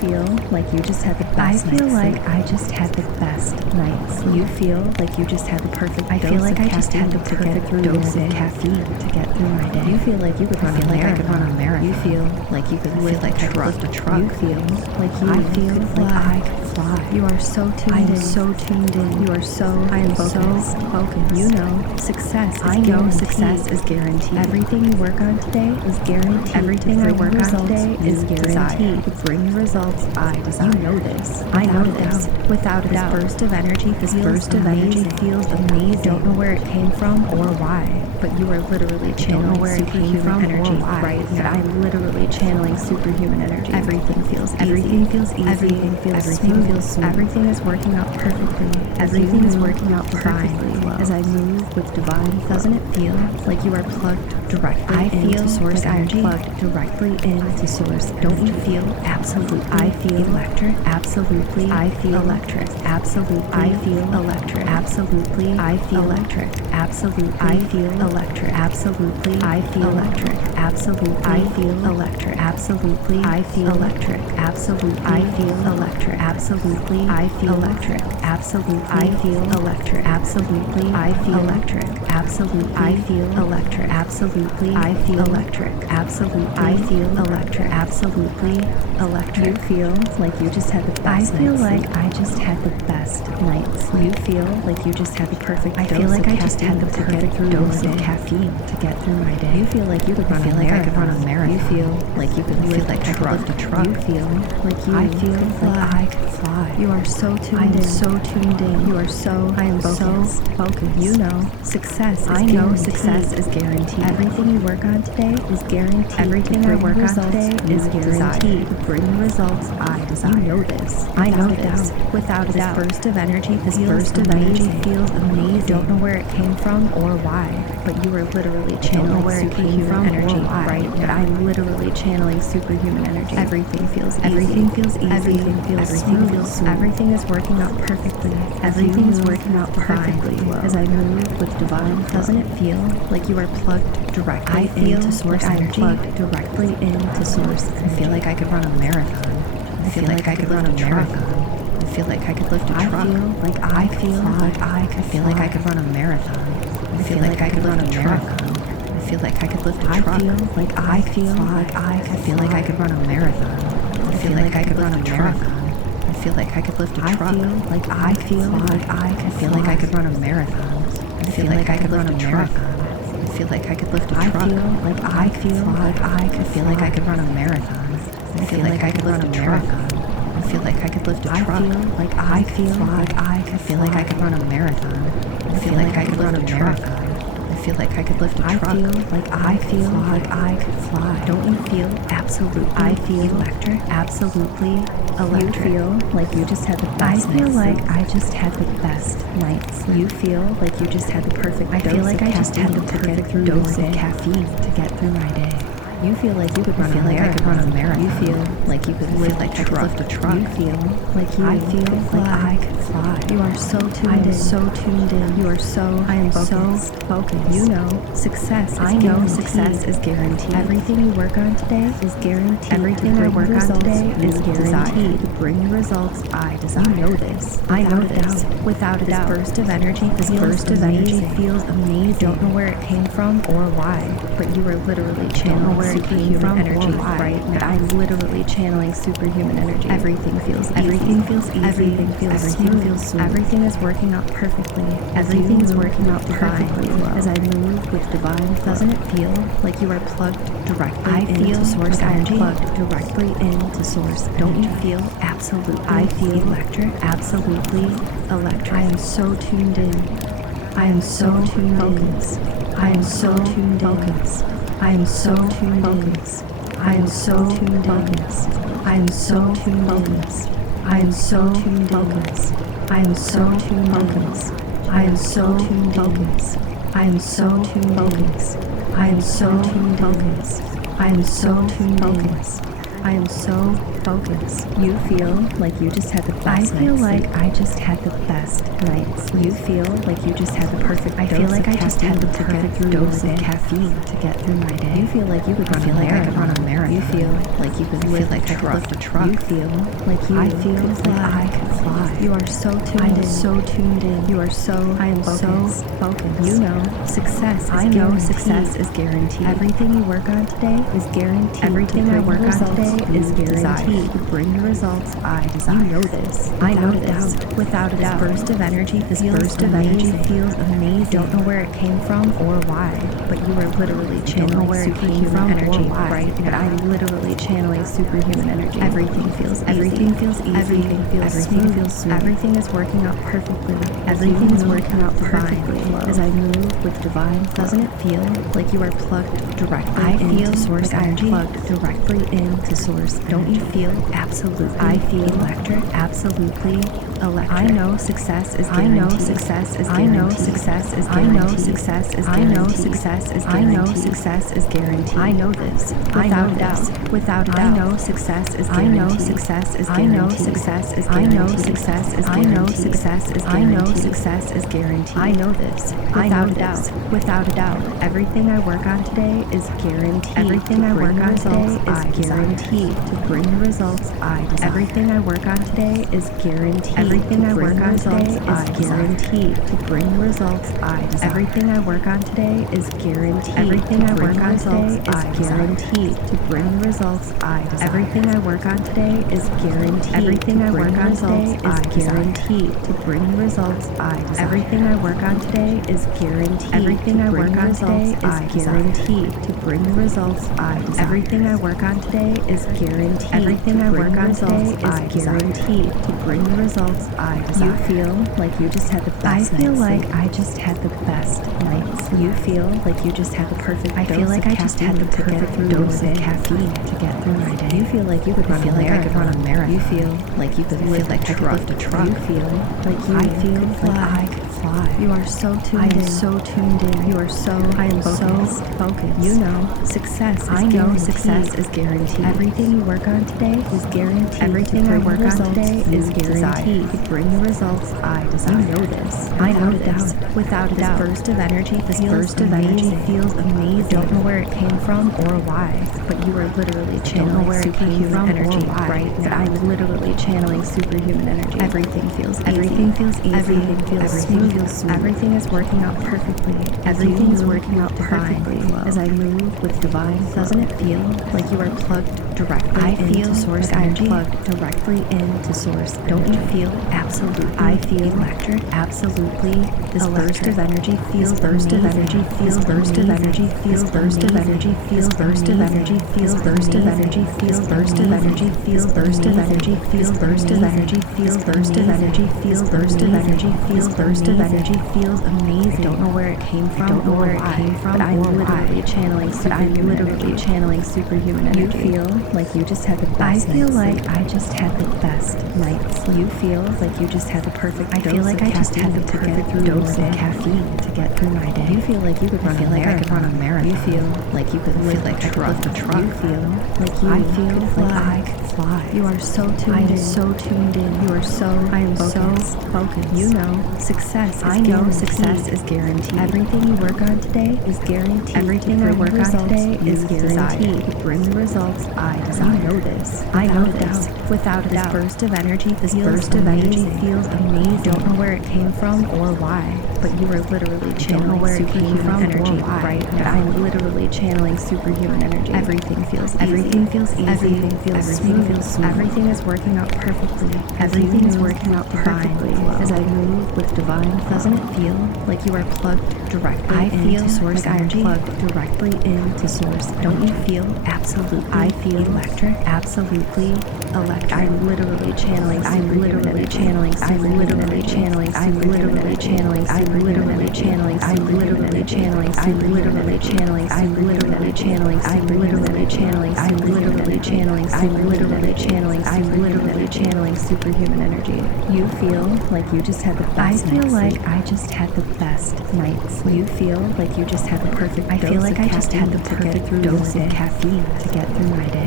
feel like you just had the best nights. I feel like I just had the best nights. You feel like you just had the perfect dose of caffeine. I feel like I just had the perfect dose of caffeine to get through my day. You feel like you could run a marathon. You feel like you could lift a truck. You feel like you could fly. You are so tuned in. So tuned in. You are so focused. You know success is guaranteed. I know success is guaranteed. Everything you work on today is guaranteed. Everything I work on today is guaranteed to bring the results I desire. You know this. I know this. Without a doubt. This burst of energy feels amazing. Don't know where it came from or why, but you are literally channeling superhuman energy right now. I'm literally channeling superhuman energy. Everything feels easy. Everything feels easy. Everything feels smooth. Everything is working out perfectly. Everything is working out perfectly. As I move with divine, doesn't it feel like you are plugged directly into source energy? Plugged directly into source. Don't you feel absolutely? I feel electric. Absolutely. I feel electric. Absolutely. I feel electric. Absolutely. I feel electric. Absolutely. I feel electric. Absolutely. I feel electric. Absolutely. I feel electric. Absolutely. I feel electric. Absolutely. I feel electric. Absolutely. I feel electric. Absolutely. I feel electric. Absolutely. I feel electric. Absolutely. I feel electric. Absolutely. I feel electric. Absolutely. I feel electric. Absolutely. Electric. You feel like you just had the best nights. I feel like I just had the best nights. You feel like you just had the perfect dose of caffeine. I feel like I just had the perfect dose of caffeine to get through my day. You feel like you could run a marathon. You feel like you could lift a truck. You feel like I feel like I could fly. You are so tuned in. So tuned in. You are so focused. You know success is guaranteed. I know success is guaranteed. Everything you work on today is guaranteed. Everything I work on today is guaranteed to bring the results I desire. You know this. I know this. Without a doubt. This burst of energy feels amazing. Don't know where it came from or why, but you are literally channeling superhuman energy right now. But I'm literally channeling superhuman energy. Everything feels easy. Everything feels easy. Everything feels smooth. Everything is working out perfectly. Everything is working out perfectly. As I move with divine, doesn't it feel like you are plugged directly into source energy? Plugged directly into source. I feel like I could run a marathon. I feel like I could run a marathon. I feel like I could lift a truck. I feel like I could run a marathon. I feel like I could run a marathon. I feel like I could lift a truck. I feel like I feel like I could run a marathon. I feel like I could run a marathon. I feel like I could lift a truck. I feel like I could run a marathon. I feel like I could run a marathon. I feel like I could lift a truck. I feel like I could run a marathon. I feel like I could lift a marathon. I feel like I could lift a truck. I feel like I could run a marathon. I feel like I could run a marathon. I feel like I could lift a truck. I feel like I could fly. Don't you feel absolutely? I feel electric. Absolutely electric. You feel like you just had the best nights. I feel like I just had the best nights. You feel like you just had the perfect dose of caffeine. I feel like I just had the perfect dose of caffeine to get through my day. You feel like you could run a marathon. You feel like you could lift a truck. You feel like I could fly. You are so tuned in. So tuned in. You are so focused. You know success is guaranteed. I know success is guaranteed. Everything you work on today is guaranteed. Everything I work on today is guaranteed to bring the results I desire. You know this. I know this. Without a doubt. This burst of energy feels amazing. Don't know where it came from or why, but you are literally channeling superhuman energy right now. But I'm literally channeling superhuman energy. Everything feels easy. Everything feels smooth. Everything is working out perfectly. Everything is working out perfectly. As I move with divine, doesn't it feel like you are plugged directly into source energy? Plugged directly into source. Don't you feel absolutely? I feel electric. Absolutely electric. I am so tuned in. I am so tuned in. I am so tuned in. I am so tuned in. I am so tuned in. I am so tuned in. I am so tuned in. I am so tuned in. I am so tuned in. I am so tuned in. I am so tuned in. I am so tuned in. I am so focused. You feel like you just had the best nights. I feel like I just had the best nights. You feel like you just had the perfect dose. I feel like I just had the perfect dose of caffeine to get through my day. You feel like you could run a marathon. I could run a marathon. You feel like you could lift a truck. You feel like you could fly. I could fly. You are so tuned in. I am so tuned in. You are so I am so focused. You know success is guaranteed. Success is guaranteed. Everything you work on today is guaranteed. Everything I work on today is guaranteed to bring the results I desire. You know this. I know this. Without a doubt. This burst of energy feels amazing. Don't know where it came from or why, but you are literally channeling superhuman energy right now. But I'm literally channeling superhuman energy. Everything feels easy. Everything feels smooth. Everything is working out perfectly. Everything is working out perfectly as I move with divine flow. Doesn't it feel like you are plugged directly into source energy? Plugged directly into source. Don't you feel absolutely? I feel electric. Absolutely electric. I know success is guaranteed. I know success is guaranteed. I know success is guaranteed. I know success is guaranteed. I know success is guaranteed. I know success is guaranteed. I know this without a doubt. Without a doubt. I know success is guaranteed. I know success is guaranteed. I know success is guaranteed. I know success is guaranteed. I know success is guaranteed. I know success is guaranteed. I know this without a doubt. Without a doubt. Everything I work on today is guaranteed. Everything I work on today is guaranteed to bring the results I desire. Everything I work on today is guaranteed. Everything I work on today is guaranteed to bring the results I desire. Everything I work on today is guaranteed. Everything I work on today is guaranteed to bring the results I desire. Everything I work on today is guaranteed. Everything I work on today is guaranteed to bring the results I desire. Everything I work on today is guaranteed. Everything I work on today is guaranteed to bring the results I desire. Everything I work on today is guaranteed. Everything I work on today is guaranteed to bring the results I desire. You feel like you just had the best nights. I feel like I just had the best nights. You feel like you just had the perfect dose. I feel like I just had the perfect dose of caffeine to get through my day. You feel like you could run a marathon. I could run a marathon. You feel like you could lift a truck. You feel like you could fly. I could fly. You are so tuned in. I am so tuned in. You are so I am so focused. You know success is guaranteed. I know success is guaranteed. Everything you work on today is guaranteed. Everything I work on today is guaranteed to bring the results I desire. You know this. I know this without a doubt. This burst of energy feels amazing. Don't know where it came from or why, but you are literally channeling superhuman energy right now. But I'm literally channeling superhuman energy. Everything feels easy. Everything feels easy. Everything feels smooth. Everything is working out perfectly. Everything is working out perfectly as I move with divine flow. Doesn't it feel like you are plugged directly into source energy? I am plugged directly into source. Don't you feel absolutely? I feel electric. Absolutely. This burst of energy feels burst of energy feels burst of energy feels burst of energy feels burst of energy feels burst of energy feels burst of energy feels burst of energy feels burst of energy feels burst of energy feels burst of energy feels burst of energy feels amazing. Don't know where it came from. Don't know where it came from. But I'm literally channeling. But I'm literally channeling superhuman energy. You feel like you just had the best nights. I feel like I just had the best nights. You feel like you just had the perfect. I feel like I just had the perfect dose of caffeine to get through my day. You feel like you could run a marathon. I could run a marathon. You feel like you could lift a truck. You feel like you could fly. I could fly. You are so tuned in. I am so tuned in. You are so I am so focused. You know success is guaranteed. I know success is guaranteed. Everything you work on today is guaranteed. Everything I work on today is guaranteed to bring the results I desire. You know this. I know this without a doubt. This burst of energy feels amazing. Don't know where it came from or why, but you are literally channeling superhuman energy right now. But I'm literally channeling superhuman energy. Everything feels easy. Everything feels easy. Everything feels smooth. Everything is working out perfectly. Everything is working out perfectly as I move with divine flow. Doesn't it feel like you are plugged directly into source energy? Plugged directly into source. Don't you feel absolutely? I feel electric. Absolutely electric. I'm literally channeling. I'm literally channeling. I'm literally channeling. I'm literally channeling. I'm literally channeling. I'm literally channeling. I'm literally channeling. I'm literally channeling. I'm literally channeling. I'm literally channeling. I'm literally channeling. I'm literally channeling superhuman energy. You feel like you just had the best nights. I feel like I just had the best nights. You feel like you just had the perfect. I feel like I just had the perfect dose of caffeine to get through my day.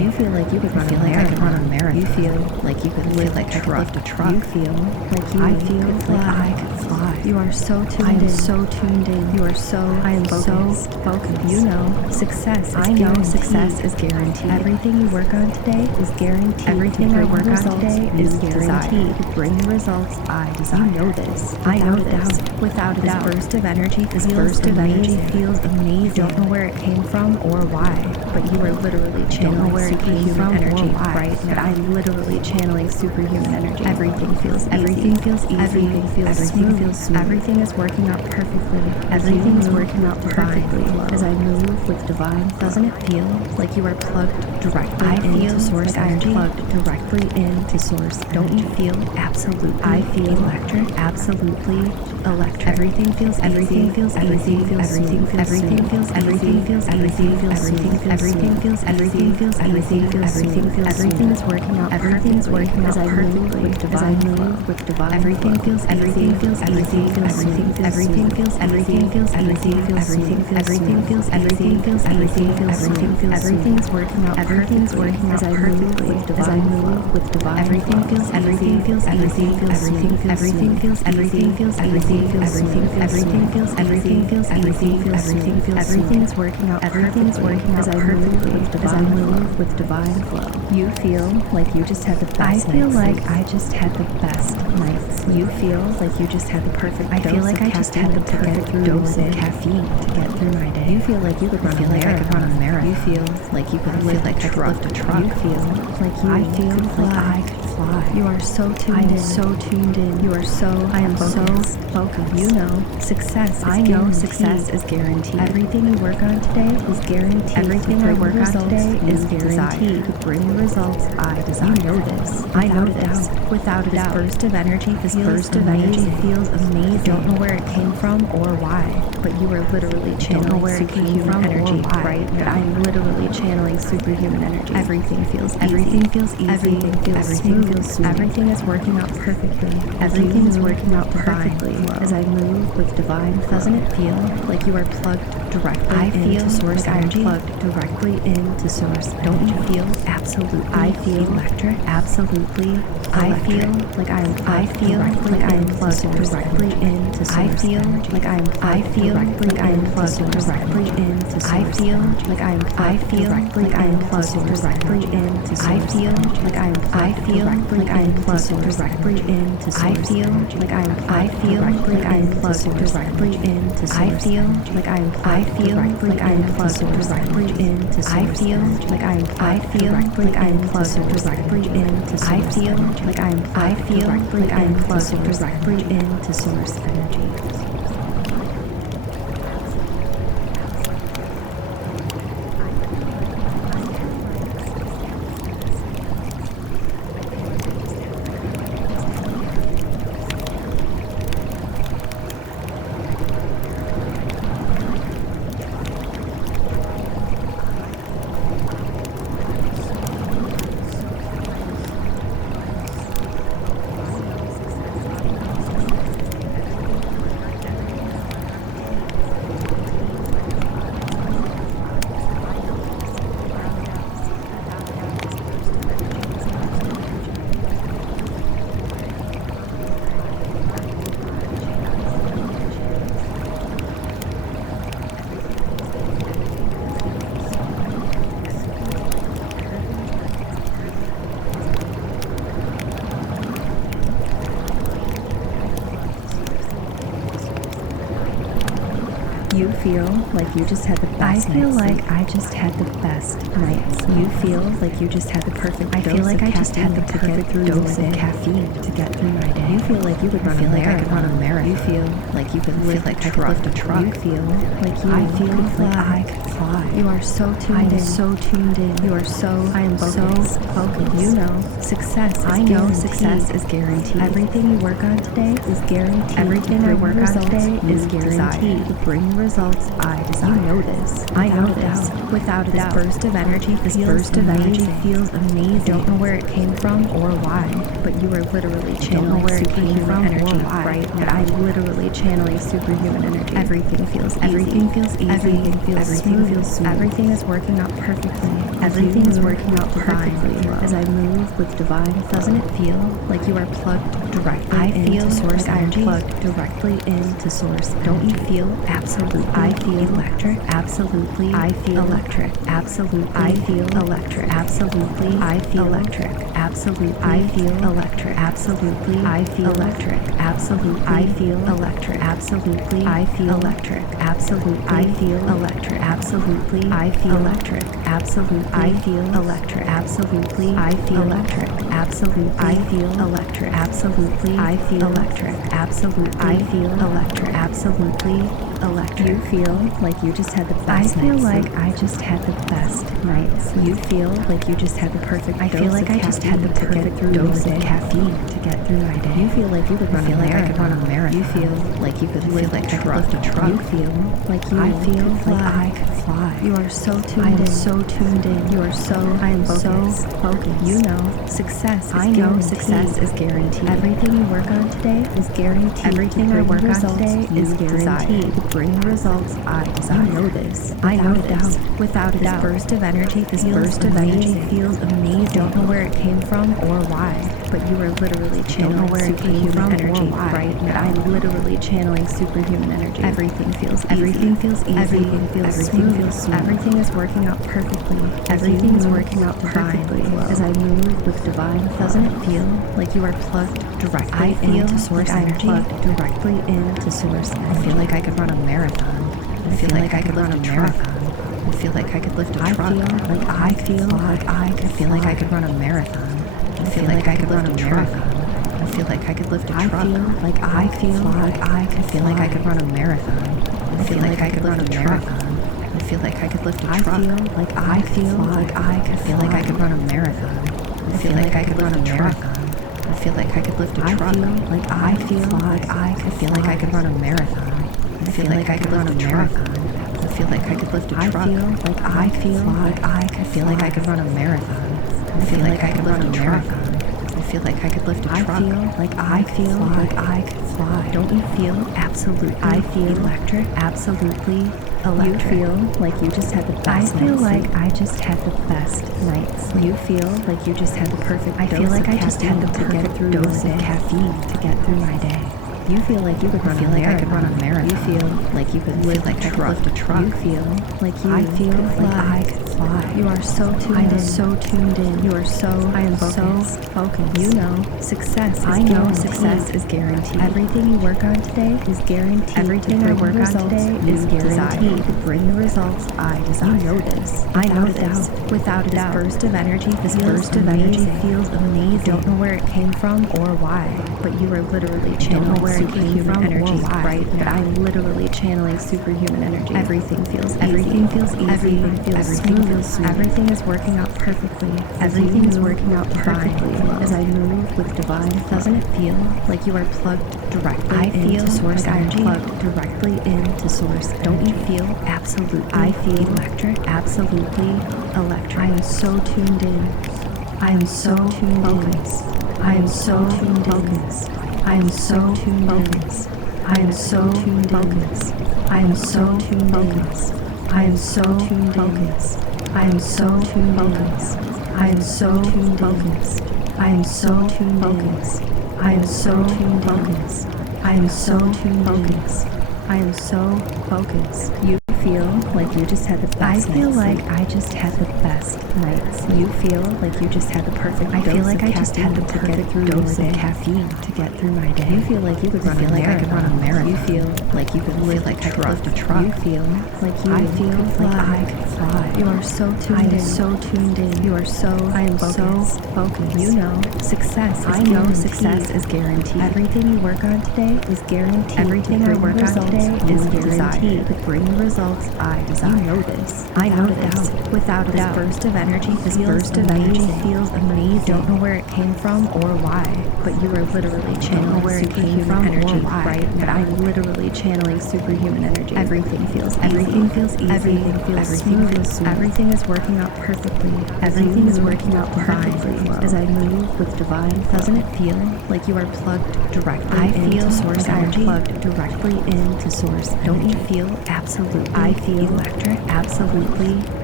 You feel like you could run a marathon. You feel like you could lift a truck. You feel like I feel like I could fly. You are so tuned in. So tuned in. You are so. I am so focused. You know, success. I know success is guaranteed. Everything you work on today is guaranteed. Everything I work on today is guaranteed to bring the results I desire. You know this. I know this. Without a doubt. This burst of energy. This burst of energy feels amazing. You don't know where it came from or why, but you are literally channeling superhuman energy right now. I'm literally channeling superhuman energy. Everything feels easy. Everything feels easy. Everything feels smooth. Everything is working out perfectly. Everything is working out perfectly as I move with divine flow. Doesn't it feel like you are plugged directly into source energy? Plugged directly into source. Don't you feel absolutely? I feel electric. Absolutely electric. Everything feels easy. Everything feels easy. Everything feels everything feels everything feels everything feels everything feels everything feels everything feels everything feels everything is working out. Everything is working out perfectly as I move with divine. Everything feels everything feels everything feels everything feels everything feels everything feels everything feels everything feels everything feels everything feels everything is working out. Everything is working out perfectly as I move with divine. Everything feels everything feels everything feels everything feels everything feels everything feels everything feels everything feels everything feels everything feels everything is working out. Everything is working out perfectly as I move with divine flow. You feel like you just had the best. I feel like I just had the best nights. You feel like you just had the perfect. I feel like I just had the perfect dose of caffeine to get through my day. You feel like you could run a marathon. You feel like you could lift a truck. You feel like you. I feel like I could fly. You are so tuned in. So tuned in. You are so. I am so focused. You know, success. I know success is guaranteed. Everything you work on today is guaranteed. Everything I work on today is guaranteed to bring the results I desire. You know this. I know this. Without a doubt. This burst of energy. This burst of energy feels amazing. You don't know where it came from or why, but you are literally channeling superhuman energy right now. But I'm literally channeling superhuman energy. Everything feels easy. Everything feels easy. Everything feels smooth. Everything is working out perfectly. Everything is working out perfectly as I move with divine flow. Doesn't it feel like you are plugged directly into source energy? Plugged directly into source. Don't you feel absolutely? I feel electric. Absolutely. I feel like I am. I feel like I am plugged directly into source. I feel like I am. I feel like I am plugged directly into source. I feel like I am. I feel like I am plugged directly into source. I feel like I am. I feel like I am plugged directly into source. I feel like I am. I feel like I am plugged directly into source. I feel like I am. I feel like I am plugged directly into source. I feel like I am. I feel like I am plugged directly into source. I feel like I am. I feel like I am plugged directly into source energy. You feel like you just had the best. I feel like I just had the best nights. You feel like you just had the perfect. I feel like I just had the perfect dose of caffeine to get through my day. You feel like you could run a marathon. You feel like you could lift a truck. You feel like you. I feel like I could fly. You are so tuned in. So tuned in. You are so. I am so focused. You know, success. I know success is guaranteed. Everything you work on today is guaranteed. Everything I work on today is guaranteed to bring the results I desire. You know this. I know this. Without a doubt. This burst of energy. This burst of energy feels amazing. You don't know where it came from or why, but you are literally channeling superhuman energy right now. But I'm literally channeling superhuman energy. Everything feels easy. Everything feels easy. Everything feels smooth. Everything is working out perfectly Everything is working out perfectly as I move with divine flow. Doesn't it feel like you are plugged directly into source energy? Plugged directly into source. Don't you feel absolutely? I feel electric. Absolutely. I feel electric. Absolutely. I feel electric. Absolutely. I feel electric. Absolutely. I feel electric. Absolutely. I feel electric. Absolutely. I feel electric. Absolutely. I feel electric. Absolutely. I feel electric. Absolutely. I feel electric. Absolutely. I feel electric. Absolutely. I feel electric. Absolutely. I feel electric. Absolutely. I feel electric. Absolutely. I feel electric. Absolutely. Electric. You feel like you just had the best nights. I feel like I just had the best nights. You feel like you just had the perfect dose. I feel like I just had the perfect dose of caffeine to get through my day. You feel like you could run a marathon. I could run a marathon. You feel like you could lift a truck. You feel like you could fly. I could fly. You are so tuned in. I am so tuned in. You are so. I am so focused. You know, success. I know success is guaranteed. Everything you work on today is guaranteed. Everything I work on today is guaranteed. Bring the results I desire. You know this. I know this. Without a doubt. This burst of energy. This burst of energy feels amazing. Don't know where it came from or why, but you are literally channeling superhuman energy right now. I'm literally channeling superhuman energy. Everything feels easy. Everything feels easy. Everything feels smooth. Everything is working out perfectly. Everything is working out perfectly as I move with divine flow. Doesn't it feel like you are plugged directly into source energy? Plugged directly into source energy. I feel like I could run a marathon. I feel like I could run a marathon. I feel like I could lift a truck. I feel like I could feel like I could run a marathon. I feel like I could run a marathon. I feel like I could lift a truck. I feel like I could feel like I could run a marathon. I feel like I could run a marathon. I feel like I could lift a truck. I feel like I could feel like I could run a marathon. I feel like I could run a marathon. I feel like I could lift a truck. I feel like I could feel like I could run a marathon. I feel like I could run a marathon. I feel like I could lift a truck. I feel like I could feel like I could run a marathon. I feel like I could run a marathon. I feel like I could lift a truck. I feel like I could fly. Don't you feel absolutely? I feel electric. Absolutely electric. You feel like you just had the best nights. I feel like I just had the best nights. You feel like you just had the perfect dose. I feel like I just had the perfect dose of caffeine to get through my day. You feel like you could run a marathon. I could run a marathon. You feel like you could lift a truck. You feel like you could fly. I could fly. You are so tuned in. I am so tuned in. You are so. I am so focused. You know, success. I know success is guaranteed. Everything you work on today is guaranteed. Everything I work on today is guaranteed to bring the results I desire. You know this. I know this. Without a doubt. This burst of energy. This burst of energy feels amazing. Don't know where it came from or why, but you are literally channeling superhuman energy right now. But I'm literally channeling superhuman energy. Everything feels easy. Everything feels easy. Everything feels smooth. Everything is working out perfectly. Everything is working out perfectly as I move with divine flow. Doesn't it feel like you are plugged directly into source energy? Plugged directly into source. Don't you feel absolutely? I feel electric. Absolutely electric. I am so tuned in. I am so tuned in. I am so tuned in. I am so tuned focused. I am so tuned focused. I am so tuned focused. I am so tuned focused. I am so tuned focused. I am so tuned focused. I am so tuned focused. I am so tuned focused. I am so tuned focused. I am so focused. You feel like you just had the best nights. I feel like I just had the best nights. You feel like you just had the perfect dose. I feel like I just had the perfect dose of caffeine to get through my day. You feel like you could run a marathon. I could run a marathon. You feel like you could lift a truck. You feel like you I could fly. You are so tuned in. I am so tuned in. You are so. I am so focused. You know, success. I know success is guaranteed. Everything you work on today is guaranteed. Everything I work on today is guaranteed to bring the results I desire. You know this. I know this. Without a doubt. This burst of energy. This burst of energy feels amazing. Don't know where it came from or why, but you are literally channeling superhuman energy right now. But I'm literally channeling superhuman energy. Everything feels easy. Everything feels easy. Everything feels smooth. Everything is working out perfectly. Everything is working out perfectly as I move with divine flow. Doesn't it feel like you are plugged directly into source energy? Plugged directly into source. Don't you feel absolutely? I feel electric. Absolutely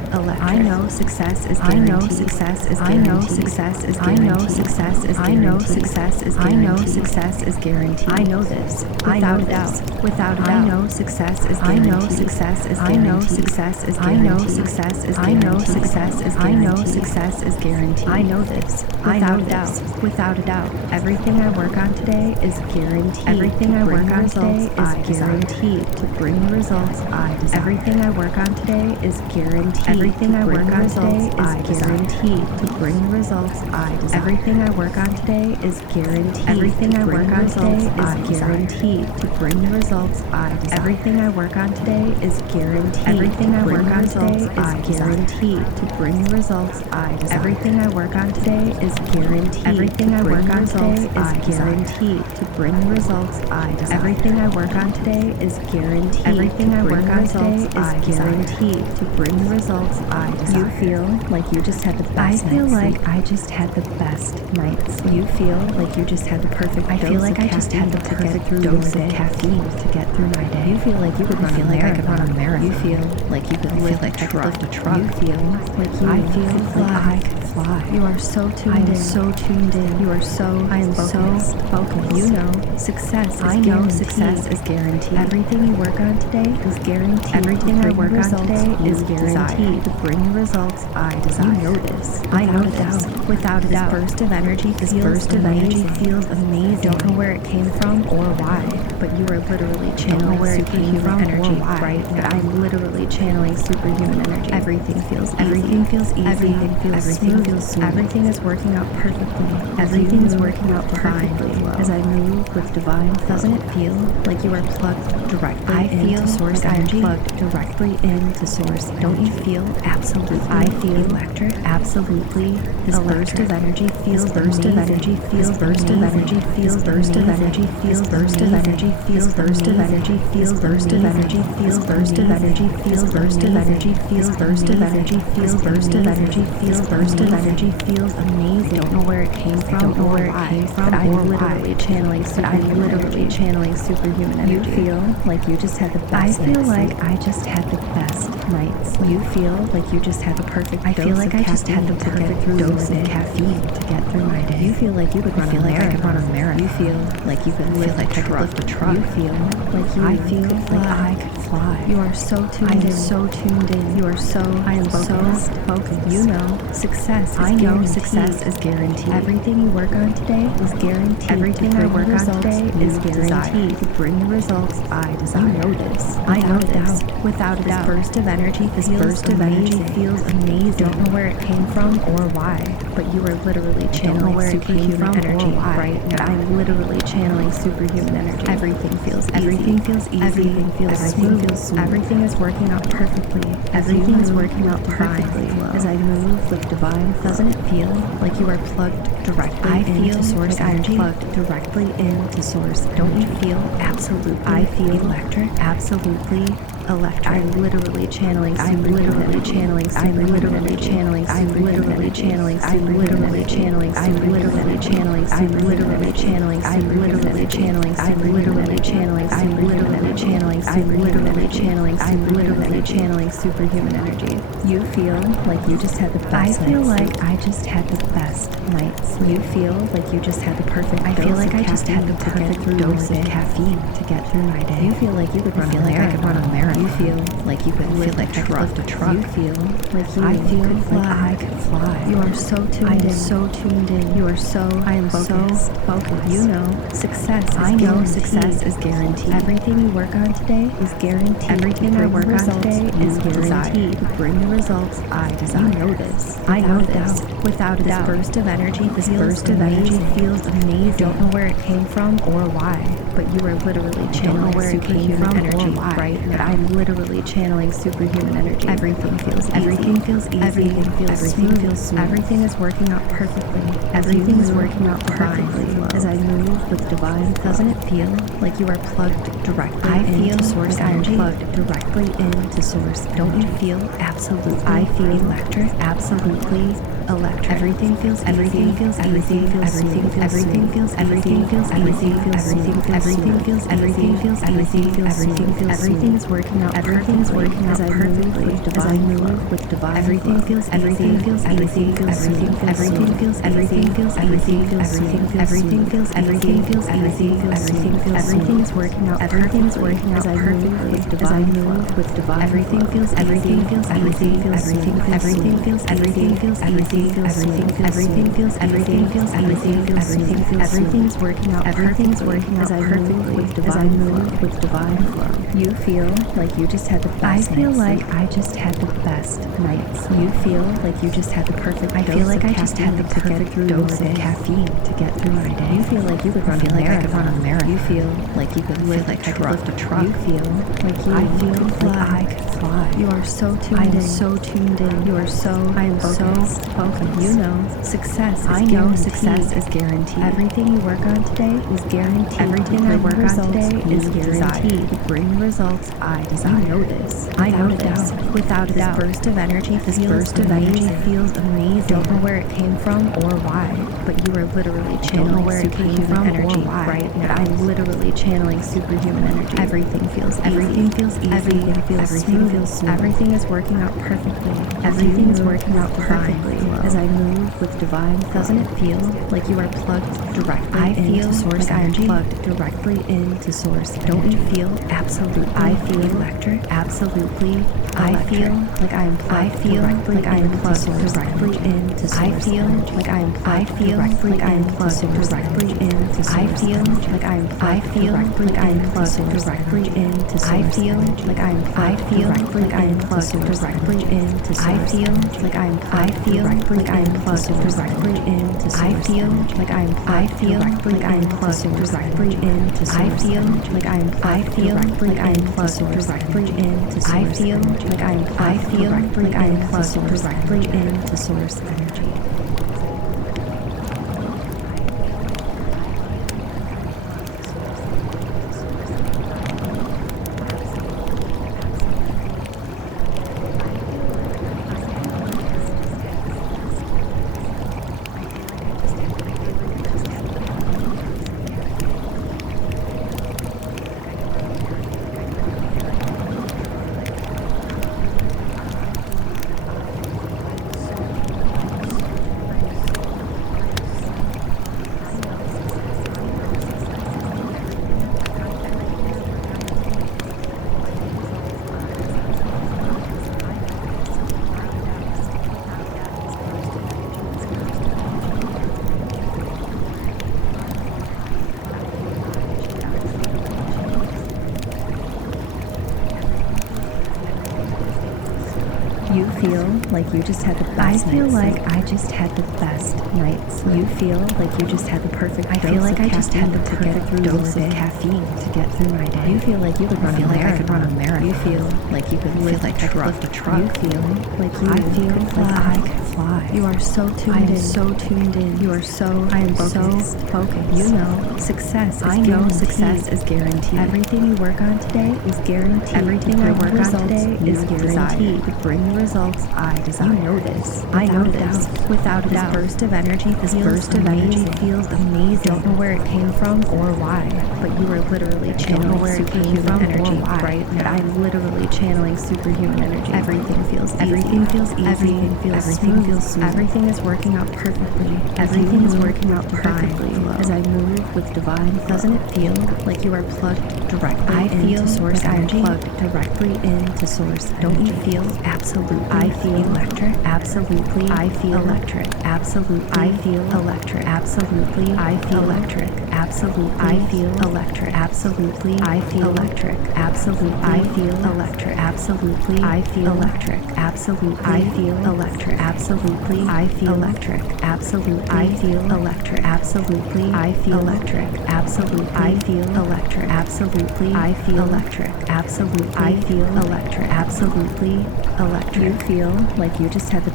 electric. I know success is guaranteed. I know success is guaranteed. I know success is guaranteed. I know success is guaranteed. I know success is guaranteed. I know success is guaranteed. I know this without a doubt. Without a doubt. I know success is guaranteed. I know success is guaranteed. I know success is guaranteed. I know success is guaranteed. I know success is guaranteed. I know success is guaranteed. I know this without a doubt. Without a doubt. Everything I work on today is guaranteed. Everything I work on today is guaranteed to bring the results I desire. Everything I work on today is guaranteed. Everything I work on today is guaranteed to bring the results I desire. Everything I work on today is guaranteed. Everything I work on today is guaranteed to bring the results I desire. Everything I work on today is guaranteed. Everything I work on today is guaranteed to bring the results I desire. Everything I work on today is guaranteed. Everything I work on today is guaranteed to bring the results I desire. Everything I work on today is guaranteed. Everything I work on today is guaranteed to bring the results I desire. You feel like you just had the best nights. I feel like I just had the best nights. You feel like you just had the perfect dose. I feel like I just had the perfect dose of caffeine to get through my day. You feel like you could run a marathon. I could run a marathon. You feel like you could lift a truck. You feel like you I feel like I could fly. You are so tuned in. So tuned in. You are so I am so focused. You know success is guaranteed. I know success is guaranteed. Everything you work on today is guaranteed. Everything I work on today is guaranteed to bring the results I desire. You know this. I know this without a doubt. This burst of energy feels amazing. Don't know where it came from or why, but you are literally channeling superhuman energy right now. But I'm literally channeling superhuman energy. Everything feels easy. Everything feels easy. Everything feels smooth. Everything is working out perfectly. Everything is working out perfectly as I move with divine. Doesn't it feel like you are plugged directly into source energy? Plugged directly into source. Don't you feel absolutely? I feel electric. Absolutely. This burst of energy feels burst of energy feels burst of energy feels burst of energy feels burst of energy feels burst of energy feels burst of energy feels burst of energy feels burst of energy feels burst of energy feels burst of energy feels burst of energy feels amazing. Don't know where it came from. Don't know where it came from. But I'm literally channeling. I'm literally channeling superhuman energy. You feel like you just had the best. I feel like I just had the best nights. You feel like you just had the perfect. I feel like I just had the perfect dose of caffeine to get through my day. You feel like you could run a marathon. I could run a marathon. You feel like you could lift a truck. You feel like you. I feel like I could fly. You are so tuned in. I am so tuned in. You are so. I am so focused. You know success. I know success is guaranteed. Everything you work on today is guaranteed. Everything I work on today is guaranteed to bring the results I desire. You know this. I know this without a doubt. This burst of energy. This burst of energy feels amazing. Don't know where it came from or why, but you are literally channeling superhuman energy right now. I'm literally channeling superhuman energy. Everything feels easy. Everything feels easy. Everything feels smooth. Everything is working out perfectly. Everything is working out perfectly as I move with divine. Doesn't it feel like you are plugged directly into source energy? Plugged directly into source. Don't you feel absolutely? I feel electric. Absolutely electric. I'm literally channeling. I'm literally channeling. I'm literally channeling. I'm literally channeling. I'm literally channeling. I'm literally channeling. I'm literally channeling. I'm literally channeling. I'm literally channeling. I'm literally channeling. I'm literally channeling. I'm literally channeling superhuman energy. You feel like you just had the best. I feel like I just had the best nights. You feel like you just had the perfect. I feel like I just had the perfect dose of caffeine to get through my day. You feel like you could run a marathon. I could run a marathon. You feel like you could lift a truck. You feel like you. I feel like I could fly. You are so tuned in. I am so tuned in. You are so. I am so focused. You know success. I know success is guaranteed. Everything you work on today is guaranteed. Everything I work on today is guaranteed to bring the results I desire. You know this. I know this without a doubt. This burst of energy. This burst of energy feels amazing. Don't know where it came from or why, but you are literally channeling superhuman energy right now. But I'm literally channeling superhuman energy. Everything feels easy. Everything feels easy. Everything feels smooth. Everything is working out perfectly. Everything is working out perfectly as I move with divine. Doesn't it feel like you are plugged directly into source energy? Plugged directly into source. Don't you feel absolutely? I feel electric. Absolutely electric. Everything feels everything feels everything feels everything feels everything feels everything feels everything feels everything feels everything feels everything feels everything is working out. Everything is working out perfectly as I move with divine. Everything feels everything feels everything feels everything feels everything feels everything feels everything feels everything feels everything feels everything feels everything is working out. Everything is working out as I move with divine. Everything feels everything feels everything feels everything feels everything feels everything feels everything feels everything feels everything feels everything feels everything is working out. Everything is working out as I move with divine flow. You feel like you just had the best. I feel like I just had the best nights. You feel like you just had the perfect. I feel like I just had the perfect dose of caffeine to get through my day. You feel like you could run a marathon. You feel like you could lift a truck. You feel like I feel like I could fly. You are so tuned in. I am so tuned in. You are so. I am so focused. You know, success. I know success is guaranteed. Everything you work on today is guaranteed. Everything I work on today is guaranteed. Bring the results I desire. You know this. I know this. Without a doubt. This burst of energy. This burst of energy feels amazing. Don't know where it came from or why, but you are literally channeling where it came from energy right now. I'm literally channeling superhuman energy. Everything feels easy. Everything feels easy. Everything feels smooth. Everything is working out perfectly. Everything is working out perfectly as I move with divine. Doesn't it feel like you are plugged directly into source like energy? I am plugged directly into source. Don't you feel absolutely? I feel electric. Absolutely. I feel like I am plugged directly like I am plugged directly into source. I feel like I am plugged directly like I am plugged directly into source. I feel like I am plugged directly like I am plugged directly into source. I feel like I am plugged directly like I am plugged directly into source. I feel like I am plugged directly like I am plugged directly into source. I feel like I am plugged directly like I am plugged directly into source. I feel like I am plugged directly like I am plugged directly into source. I feel like I am plugged directly like I am plugged directly into source energy. You feel like you just had the best. I feel like I just had the best nights. You feel like you just had the perfect. I feel like I just had the perfect dose of caffeine to get through my day. You feel like you could run a marathon. You feel like you could lift a truck. You feel like you could fly. I could fly. You are so tuned in. I am so tuned in. You are so. I am so focused. You know, success. I know success is guaranteed. Everything you work on today is guaranteed. Everything I work on today is guaranteed. Bring the results I desire. You know this. I know this. Without a doubt. This burst of energy. This burst of energy feels amazing. Don't know where it came from or why, but you are literally channeling where it came from energy right now. I'm literally channeling superhuman energy. Everything feels easy. Everything feels easy. Everything feels smooth. Everything is working out perfectly. Everything is working out perfectly as I move with divine. Doesn't it feel like you are plugged directly into source energy? I am plugged directly into source. Don't you feel absolutely? I feel electric. Absolutely. I feel electric. Absolutely. I feel electric. Absolutely. I feel electric. Absolutely. I feel electric. Absolutely. I feel electric. Absolutely. I feel electric. Absolutely. I feel electric. Absolutely. I feel electric. Absolutely. I feel electric. Absolutely. I feel electric. Absolutely. I feel electric. Absolutely. I feel electric. Absolutely. I feel electric. Absolutely. I feel electric. Absolutely. Electric. You feel like you just had the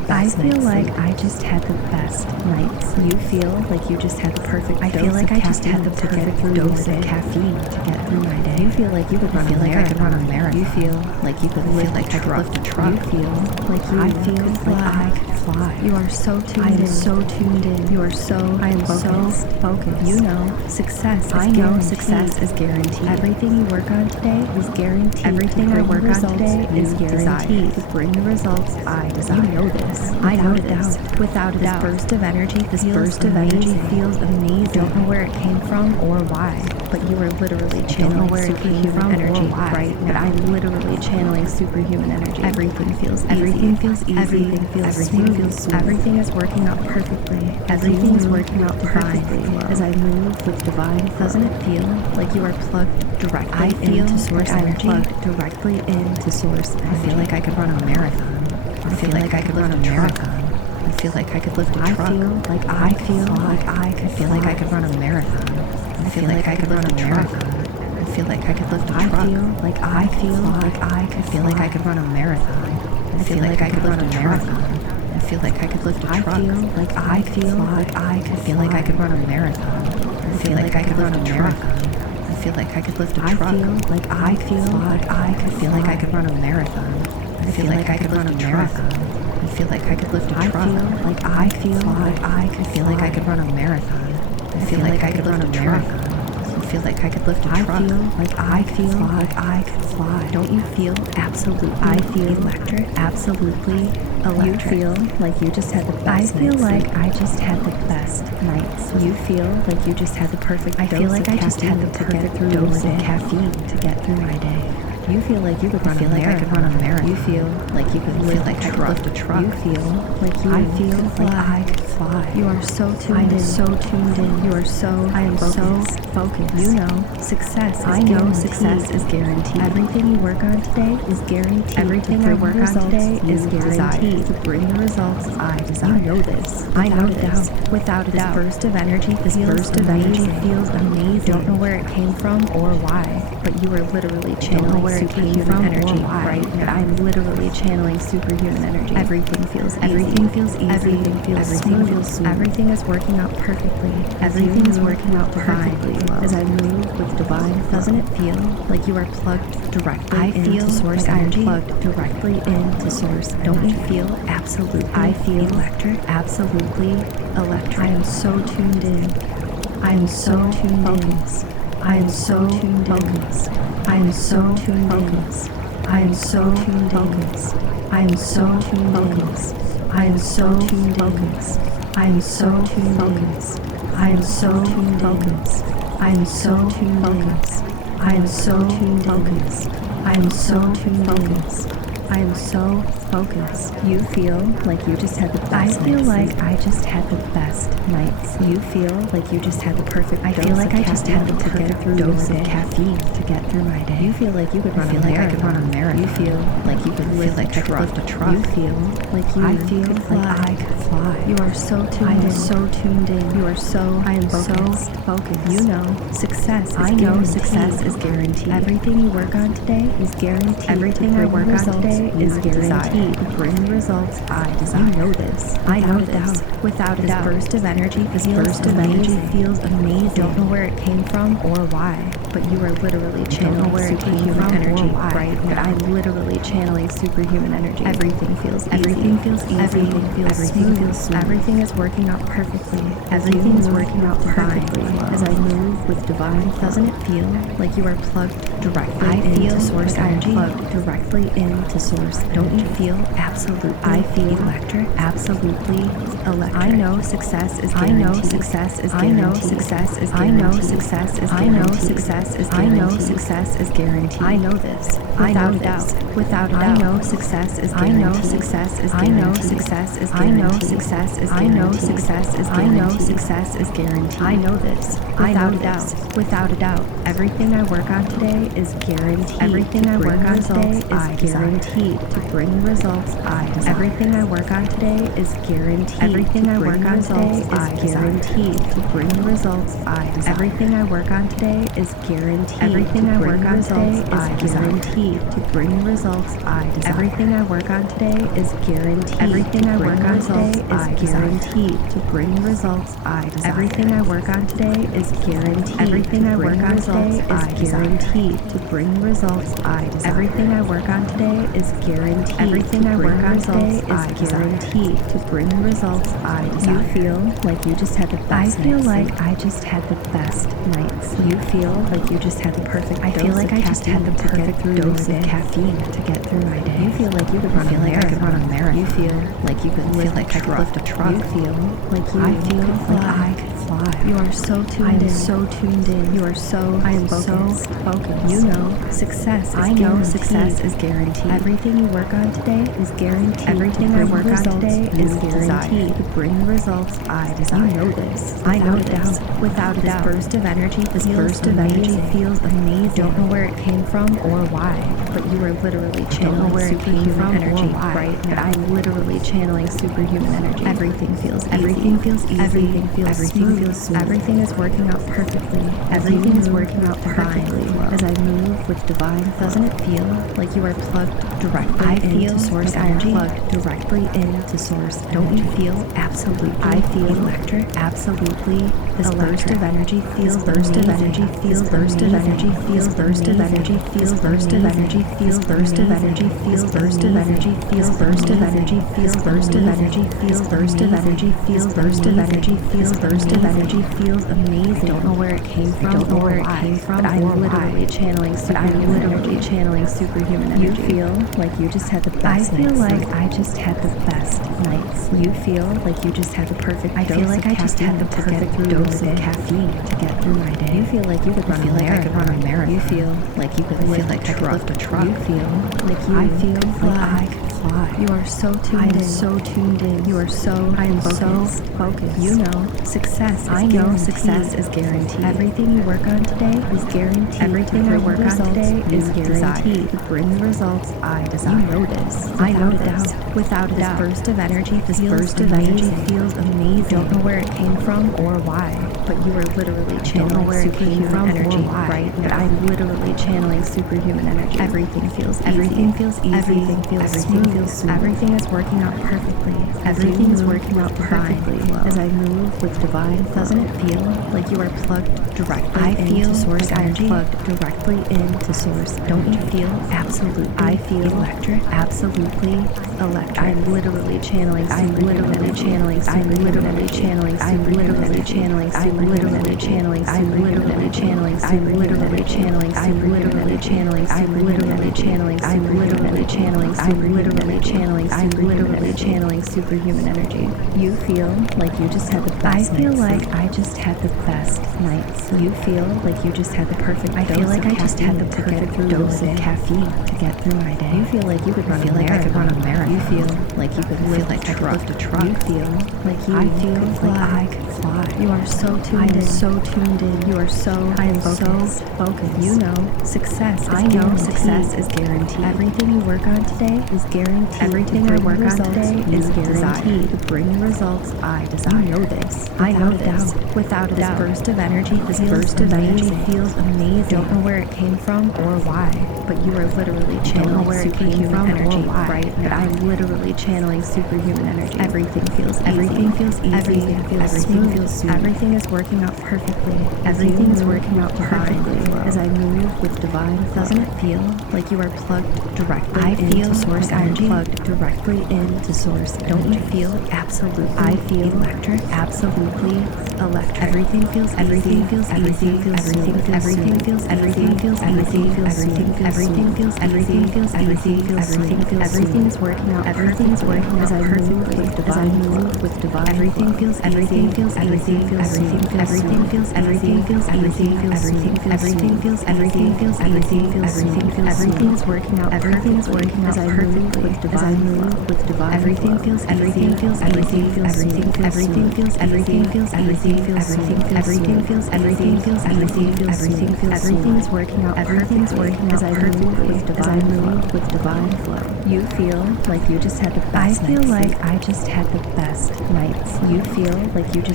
best nights. I feel like I just had the best nights. You feel like you just had the perfect dose of caffeine. I feel like I just had the perfect dose of caffeine to get through my day. You feel like you could run a marathon. I could run a marathon. You feel like you could lift a truck. You feel like you could fly. I could fly. You are so tuned in. I am so tuned in. You are so. I am so focused. You know, success. I know success is guaranteed. Everything you work on today is guaranteed. Everything I work on today is guaranteed to bring the results I desire. You know this. I know this. Without a doubt. This burst of energy. This burst of energy feels amazing. Don't know where it came from or why, but you are literally channeling superhuman energy right now. But I'm literally channeling superhuman energy. Everything feels easy. Everything feels easy. Everything feels smooth. Everything is working out perfectly. Everything is working out perfectly as I move with divine flow. Doesn't it feel like you are plugged directly into source energy? Plugged directly into source energy. I feel like I could run a marathon. I feel like I could run a marathon. I feel like I could lift a truck. I feel like I could feel like I could run a marathon. I feel like I could run a marathon. I feel like I could lift a truck. I feel like I could feel like I could run a marathon. I feel like I could run a marathon. I feel like I could lift a truck. I feel like I could feel like I could run a marathon. I feel like I could run a marathon. I feel like I could lift a truck. I feel like I could feel like I could run a marathon. I feel like I could run a marathon. I feel like I could lift a truck. I feel like I could feel like I could run a marathon. I feel like I could run a marathon. I feel like I could lift a truck. I feel like I could fly. Don't you feel absolutely? I feel electric. Absolutely electric. You feel like you just had the best nights. I feel like I just had the best nights. You feel like you just had the perfect dose of caffeine. I feel like I just had the perfect dose of caffeine to get through my day. You feel like you could run a marathon. I could run a marathon. You feel like you could lift a truck. You feel like you I could fly. You are so tuned in. I am so tuned in. You are so. I am so focused. You know, success. I know success is guaranteed. Everything you work on today is guaranteed. Everything I work on today is guaranteed to bring the results I desire. You know this. I know this. Without a doubt. This burst of energy. This burst of energy feels amazing. Don't know where it came from or why, but you are literally channeling superhuman energy right now. But I'm literally channeling superhuman energy. Everything feels easy. Everything feels easy. Everything feels smooth. Everything is working out perfectly. Everything is working out perfectly as I move with divine. Doesn't it feel like you are plugged directly into source energy? Plugged directly into source energy. Don't you feel absolutely? I feel electric. Absolutely electric. I am so tuned in. I am so tuned in. I am so tuned in. I am so tuned in. I am so tuned in. I am so tuned in. I am so tuned in. I am so tuned in. I am so tuned in. I am so tuned in. I am so tuned in. I am so tuned in. I am so focused. You feel like you just had the best nights. I feel like I just had the best nights. You feel like you just had the perfect dose of caffeine. I feel like I just had the perfect dose of caffeine to get through my day. You feel like you could run a marathon. I feel like I could run a marathon. You feel like you could lift a truck. You feel like you could fly. I could fly. You are so tuned in. I am so tuned in. You are so. I am so focused. You know, success. I know success is guaranteed. Everything you work on today is guaranteed. Everything I work on today is guaranteed to bring the results I desire. You know this. I know this. Without a burst of energy, this burst of energy feels amazing. Don't know where it came from or why, but you are literally channeling superhuman energy right now. But I'm literally channeling superhuman energy. Everything feels easy. Everything feels easy. Everything feels smooth. Everything is working out perfectly. Everything is working out perfectly as I move with divine. Doesn't it feel like you are plugged directly into source energy? Plugged directly into source. Don't you feel absolutely? I feel electric. Absolutely electric. I know success is guaranteed. I know success is guaranteed. I know success is guaranteed. I know success is guaranteed. I know success is guaranteed. I know success is guaranteed. I know this. Without a doubt. Without a doubt. I know success is guaranteed. I know success is guaranteed. I know success is guaranteed. I know success is guaranteed. I know success is guaranteed. I know success is guaranteed. I know this. Without a doubt. Without a doubt. Everything I work on today is guaranteed. Everything I work on today is guaranteed to bring the results I desire. Everything I work on today is guaranteed. Everything I work on today is guaranteed to bring the results I desire. Everything I work on today is guaranteed guaranteed. Everything I work on today is guaranteed to bring the results I desire. Everything I work on today is guaranteed. Everything I work on today is guaranteed to bring the results I desire. Everything I work on today is guaranteed. Everything I work on today is guaranteed to bring the results I desire. Everything I work on today is guaranteed. Everything I work on today is guaranteed to bring the results I desire. You feel like you just had the best I feel nights. like I just had the best nights. You feel like you just had the perfect I feel like I just had the perfect dose of caffeine to get through my day. You feel like you could run a marathon. You feel like you could lift a truck. You feel like you I feel could like fly. I could fly. You are so tuned in. so tuned in. You are so I am so focused. You know success is I know guaranteed. success is guaranteed. Everything you work on today is guaranteed. Everything to I bring work the on results today you is guaranteed desire. to bring the results I desire. You know this. I know Without a this. doubt. Without a This doubt. burst of energy, This burst of energy feels amazing. Don't know where it came from or why, but you are literally don't know channeling where it came superhuman from energy or why. right But now. I'm literally channeling superhuman energy. Everything feels easy. Everything feels easy. Everything feels Everything smooth. feels smooth. Everything is working out perfectly. Everything is move working with out divine perfectly flow. as I move with divine flow. Doesn't it feel like you are plugged directly I into feel source like I am energy? plugged directly into source Don't energy. you feel absolutely I feel electric? absolutely This burst of energy feels burst of amazing. energy feels This burst of amazing. energy feels This burst of amazing. energy feels This burst of amazing. energy feels This burst of energy amazing. feels This burst of amazing. energy feels This burst of energy amazing. feels This burst of amazing. energy feels This burst of energy amazing. feels This burst of amazing. energy feels This burst of amazing. energy feels amazing. Don't know where it came from. Don't know where it or came why, from but I'm or literally why. channeling But I'm superhuman literally energy. channeling superhuman You energy. feel like you just had the I best feel night's like sleep. I just had the best night's sleep. You feel like you just had the perfect I dose feel like of I just had the caffeine to get perfect through dose your of day. caffeine to get through my day. You feel like you could run a marathon. You feel like you could lift a truck. You feel like you I feel could like fly. I could fly. You are so tuned I am in. so tuned in. You are so I am focused. so focused. You know success is I know guaranteed. success is guaranteed. Everything you work on today is guaranteed. Everything to I bring work the on results today is you desire. guaranteed to bring the results I desire. You know this. I know Without a this. doubt. Without a This doubt. burst of energy This feels burst of energy amazing. feels amazing. Don't know where it came from or why, but you are literally don't know channeling where it came superhuman from energy or why, right but now. I'm literally channeling superhuman energy. Everything feels easy. Everything feels easy. Everything feels Everything smooth. feels smooth. Everything is working out perfectly. Everything is move working out with divine perfectly flow. as I move with divine flow. Doesn't it feel like you are plugged directly I into feel source like I am energy? plugged directly into source Don't you energy. feel absolutely I feel electric? absolutely electric. I'm literally channeling I'm superhuman literally energy. channeling I'm superhuman literally energy. channeling I'm superhuman literally energy. channeling I'm superhuman literally energy. channeling I'm literally channeling I'm superhuman literally energy. channeling I'm literally channeling I'm superhuman literally energy. channeling I'm literally channeling I'm superhuman literally energy. channeling I'm literally superhuman channeling superhuman energy. You feel like you just had the I best feel night's like sleep. I just had the best night's sleep. You feel like you just had the perfect I dose feel like of I just had the caffeine to get perfect through dose your of day. caffeine to get through my day. You feel like you could run I feel a like I could run a marathon. You marathon. feel like you could I feel lift like I could lift a truck. You feel like you I feel could like fly. I could fly. You are so tuned in. I am so tuned in. You are so I am focused. so focused. You know success is I know guaranteed. success is guaranteed. Everything you work on today is guaranteed. Everything to I bring work the on results today you is guaranteed desire. to bring the results I desire. You know this. I know Without a this. doubt. Without a This doubt. burst of energy This feels burst of energy amazing. feels amazing. Don't know where it came from or why, but you are literally don't know channeling where it came superhuman from energy or why, right but now. I'm literally channeling superhuman energy. Everything feels easy. Everything feels easy. Everything feels Everything smooth. feels smooth. Everything is working out perfectly. Everything is move working out with divine perfectly flow. as I move with divine flow. Doesn't it feel like you are plugged directly I into feel source like I'm energy? plugged directly into source Don't you energy. feel absolutely I feel electric? absolutely electric. Everything feels Everything easy. feels Everything easy. feels Everything smooth. feels Everything smooth. feels Everything easy. feels Everything easy. feels Everything smooth. feels Everything smooth. feels Everything easy. feels Everything easy. feels Everything smooth. feels Everything smooth. is working out Everything is perfectly working out as I move perfectly with as I divine move flow. with divine Everything flow. feels Everything easy. feels Everything easy. feels Everything smooth. feels Everything smooth. feels Everything easy. feels Everything easy. feels Everything smooth. feels Everything smooth. feels Everything easy. feels Everything easy. feels Everything smooth. feels Everything smooth. is working out Everything is perfectly working out as I move perfectly with as I divine move flow. with divine Everything flow. feels Everything easy. feels Everything easy. feels Everything smooth. feels Everything smooth. feels Everything easy. feels Everything easy. feels Everything smooth. feels Everything smooth. feels Everything easy. feels Everything easy. feels Everything smooth. feels Everything smooth. is working out Everything is perfectly working as out I move perfectly with as I divine flow. move with divine flow. You feel like you just had the I best feel night's like sleep. I just had the best night's. You feel like you just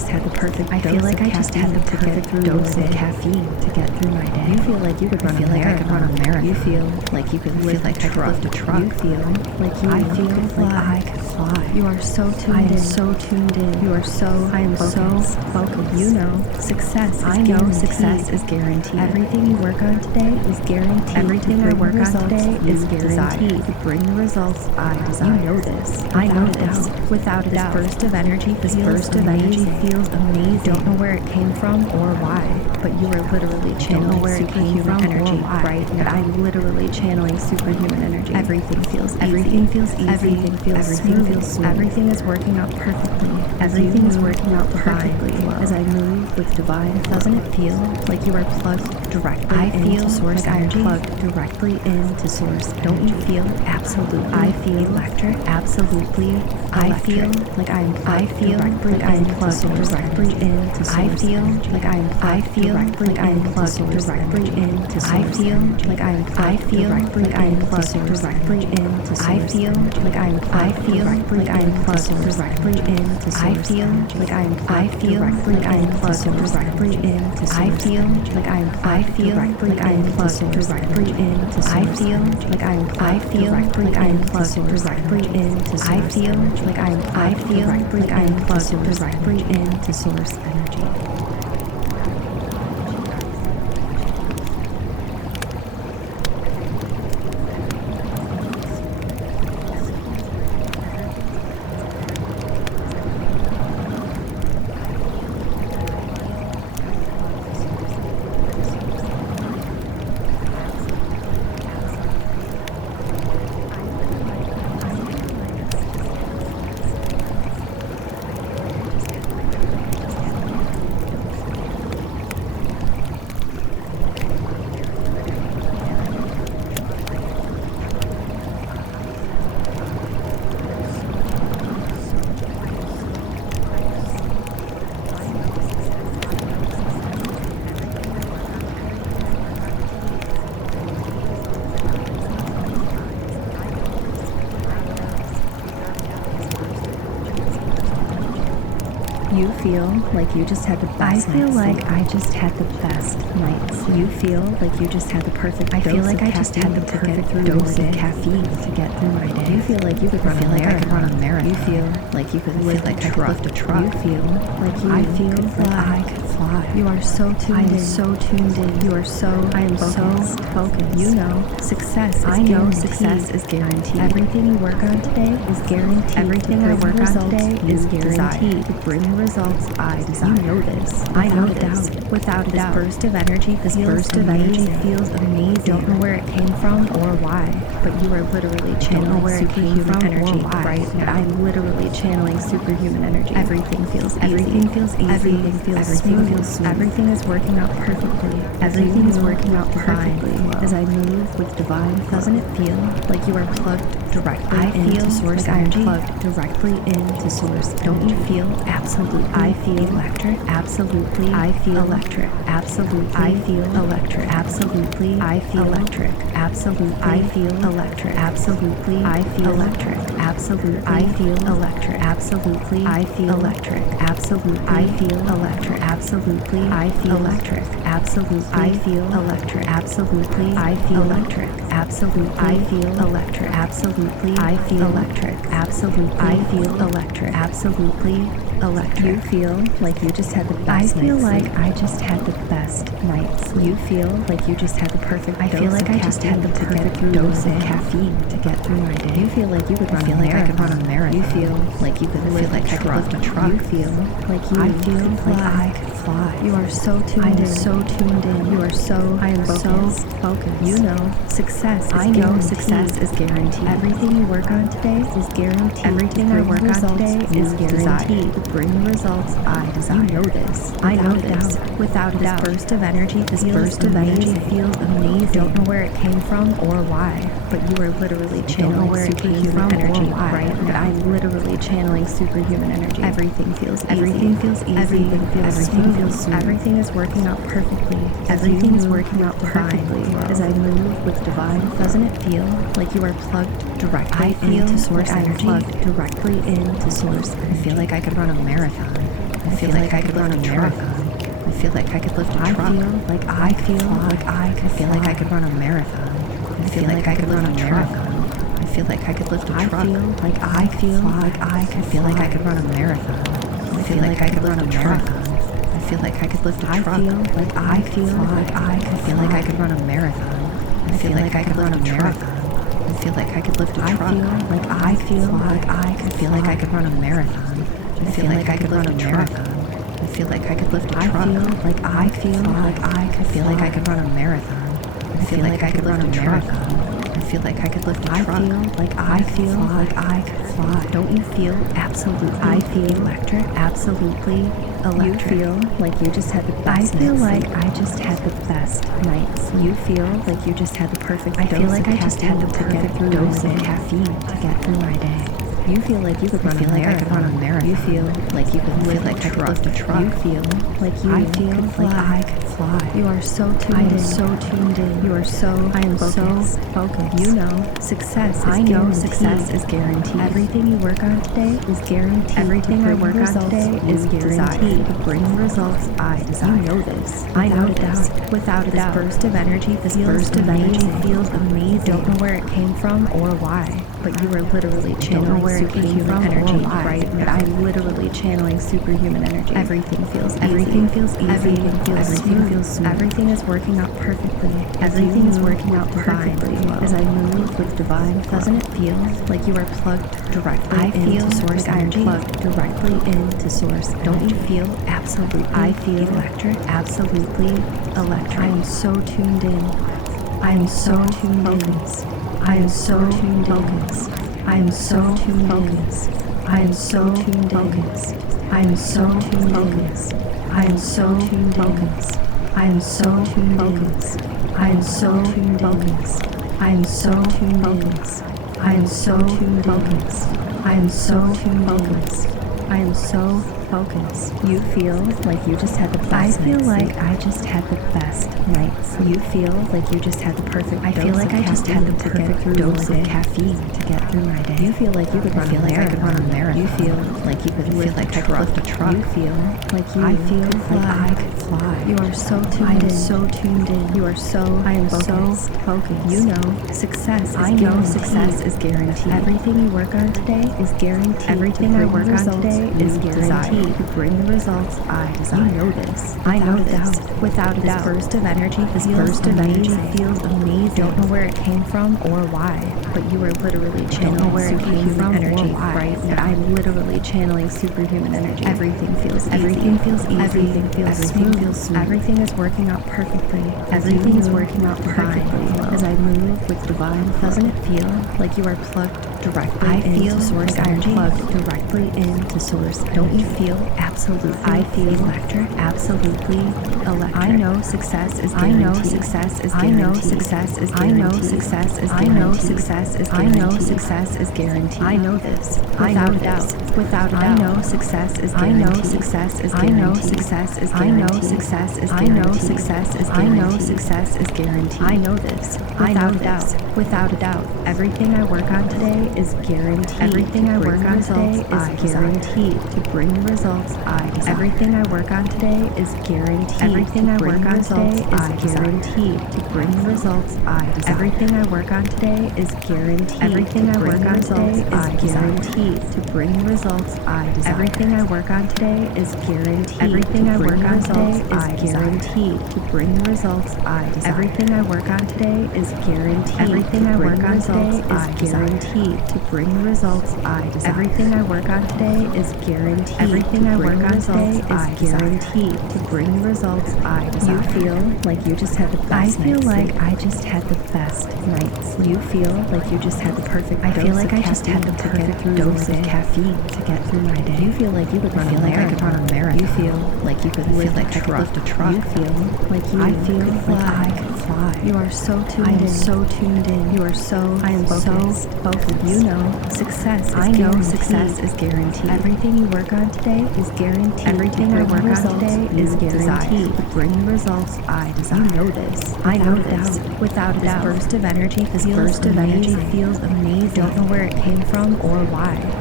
had the perfect. I feel like I just had the perfect dose of caffeine to get through my day. You feel like you could run a marathon. I could run a marathon. You feel like you could lift a truck. You feel like you I feel could like fly. I could fly. You are so tuned I am in. so tuned in. You are so. I am focused. so focused. You know success. Is I know guaranteed. success is guaranteed. Everything you work on today is guaranteed. Everything I work on today is guaranteed to bring the results I desire. You know this. I know this. this. Without a doubt. This burst of energy This burst of energy feels amazing. Don't know where it came from or why, but you are literally channeling where it came superhuman from energy or why, right but now. I'm literally channeling superhuman energy. Everything feels easy. Everything feels easy. Everything feels Everything smooth. feels smooth. Everything is working out perfectly. Everything is working out divine perfectly flow. as I move with divine flow. Doesn't it feel like you are plugged directly I into feel source like I am energy? plugged directly into source. Don't you energy. feel absolutely I feel electric? absolutely. I feel electric. like I am I plugged feel directly like I am into plugged source directly energy. into source I feel energy. like I am plugged I feel directly like I am into plugged source directly energy. into source I feel energy. like I am I plugged feel directly like I am into plugged source directly energy. into source I feel energy. like I am I plugged feel directly like I am into plugged source directly energy. into I source feel energy. like I am I plugged feel directly like I am into plugged source directly energy. into I source feel energy. like I am I plugged feel directly like I am into plugged source directly energy. into I source feel energy. like I am I plugged feel directly like I am into plugged source directly energy. into source I feel energy. like I am I plugged feel directly like I am into plugged source directly energy. into source energy. You feel like you just had the best I feel night's like sleep. I just had the best night's sleep. You feel like you just had the perfect I dose feel like of I just had the caffeine to get perfect through dose your of day. caffeine to get through my day. You feel like you could run I feel a like I could run a marathon. marathon. You feel like you could lift a truck. lift a truck. You feel like you I feel could like fly. I could fly. You are so tuned I am in. so tuned in. You are so. I am focused. so focused. You know success. Is I know guaranteed. success is guaranteed. Everything you work on today is guaranteed. Everything I work on today is guaranteed guaranteed to bring the results I desire. You know this. I know Without a this. doubt. Without a doubt. This burst of energy This feels burst of energy amazing. feels amazing. Don't know where it came from or why, but you are literally Don't know channeling where it came superhuman from energy or why, right but now. I'm literally channeling superhuman energy. Everything feels easy. Everything feels easy. Everything feels Everything smooth. feels smooth. Everything is working out perfectly. Everything is move working out with divine perfectly flow. as I move with divine flow. Doesn't it feel like you are plugged directly I into feel source like I am energy? plugged directly into source. Don't you energy. feel absolutely I feel electric? absolutely. I feel electric. absolutely. I feel electric. absolutely. I feel electric. absolutely. I feel electric. absolutely. I feel electric. absolutely. I feel electric. absolutely. I feel electric. absolutely. I feel electric. absolutely. I feel electric. absolutely. I feel electric. absolutely. I feel electric. absolutely. I feel electric. absolutely. I feel electric. absolutely. I feel electric. absolutely. Electric. You feel like you just had the I best feel night's like sleep. I just had the best night's sleep. You feel like you just had the perfect I dose feel like of I just had the caffeine to get perfect through dose your of day. caffeine to get through my day. You feel like you could run I feel a like I marathon. could run a marathon. You feel like you could I feel lift like I could lift a truck. You feel like you I feel could fly. like I could fly. You are so tuned I am in. so tuned in. You are so. I am focused. so focused. You know success. Is I know guaranteed. success is guaranteed. Everything you work on today is guaranteed. Everything to I bring work the on results today you is desire. guaranteed To bring the results I desire. You know this. I know Without a this. doubt. Without a This doubt. burst of energy This feels burst of energy amazing. feels amazing. Don't know where it came from or why, but you are literally channeling where it came superhuman from or energy why, right but now. I'm literally channeling superhuman energy. Everything feels easy. Everything feels easy. Everything feels Everything smooth. feels smooth. Everything is working out perfectly. Everything is move working out with divine perfectly flow. as I move with divine flow. Doesn't it feel like you are plugged directly I feel into source like I'm energy? plugged directly into source I energy. feel like I could run a marathon. I feel like I could run a marathon. I feel like I could lift a truck. I feel like I could run a marathon. I feel like I could run a marathon. I feel like I could lift a truck. I feel like I could run a marathon. I feel like I could run a marathon. I feel like I could lift a truck. I feel like I could run a marathon. I feel like I could run a marathon. I feel like I could lift a truck. I feel like I could run a marathon. I feel like I could run a marathon. I feel like I could lift a truck. I feel like I could run a marathon. I feel like I could run a marathon. I feel like I could lift a truck. I feel like I could fly. Don't you feel absolutely? I feel electric. Absolutely electric. You feel like you just had the best. I feel like I just had the best nights. You feel like you just had the perfect. I feel like I just had the perfect dose of caffeine to get through my day. You feel like you could run a marathon. You feel like you could lift a truck. You feel like I could fly. You are so tuned in. I am so tuned in. You are so. I am so focused. You know, success. I know success is guaranteed. Everything you work on today is guaranteed. Everything I work on today is guaranteed to bring the results I desire. You know this. I know this. Without a doubt. This burst of energy. This burst of energy feels amazing. Don't know where it came from or why, but you are literally channeling superhuman energy right now. But I'm literally channeling superhuman energy. Everything feels easy. Everything feels easy. Everything feels smooth. Everything is working out perfectly. Everything is working out perfectly as I move with divine. Doesn't it feel like you are plugged directly into source energy? Plugged directly into source. Don't you feel absolutely? I feel electric. Absolutely electric. I am so tuned in. I am so tuned in. I am so tuned in. I am so tuned in. I am so tuned in. I am so tuned in. I am so tuned in. I am so tuned in. I am so tuned in. I am so tuned in. I am so tuned in. I am so tuned in. I am so focused. You feel like you just had the best. I feel like I just had the best nights. You feel like you just had the perfect. I feel like I just had the perfect dose of caffeine to get through my day. You feel like you could run a marathon. You feel like you could lift a truck. You feel like you. I feel like I could fly. You are so tuned in. I am so tuned in. You are so. I am so focused. You know success. I know success is guaranteed. Everything you work on today is guaranteed. Everything I work on today is guaranteed to bring the results I desire. You know this. I know this. Without a doubt. This burst of energy. This burst of energy feels amazing. Don't know where it came from or why, but you are literally channeling where it came from energy right now. But I'm literally channeling superhuman energy. Everything feels easy. Everything feels easy. Everything feels smooth. Everything is working out perfectly. Everything is working out perfectly as I move with divine. Doesn't it feel like you are plugged directly into source energy? Plugged directly into source. Don't you feel absolutely? I feel electric. Absolutely electric. I know success is guaranteed. I know success is guaranteed. I know success is guaranteed. I know success is guaranteed. I know success is guaranteed. I know success is guaranteed. I know this. Without a doubt. Without a doubt. I know success is guaranteed. I know success is guaranteed. I know success is guaranteed. I know success is guaranteed. I know success is guaranteed. I know success is guaranteed. I know this. Without a doubt. Without a doubt. Everything I work on today is guaranteed. Everything I work on today is guaranteed to bring the results I desire. Everything I work on today is guaranteed. Everything I work on today is guaranteed to bring the results I desire. Everything I work on today is guaranteed. Everything I work on today is guaranteed to bring the results I desire. Everything I work on today is guaranteed. Everything I work on today is guaranteed to bring the results I desire. Everything I work on today is guaranteed. Everything I work on today is guaranteed to bring the results I desire. Everything I work on today is guaranteed. Everything I work on today is guaranteed to bring the results I desire. You feel like you just had the best. I feel like I just had the best nights. You feel like you just had the perfect. I feel like I just had the perfect dose of caffeine to get through my day. You feel like you could run a marathon. You feel like you could lift a truck. You feel like you. I feel like I could fly. You are so tuned in. I am so tuned in. You are so. I am so focused. You know success. I know success is guaranteed. Everything you work on today is guaranteed. Everything I work on today is guaranteed to bring the results I desire. You know this. I know this. Without a doubt. This burst of energy. This burst of energy feels amazing. Don't know where it came from or why,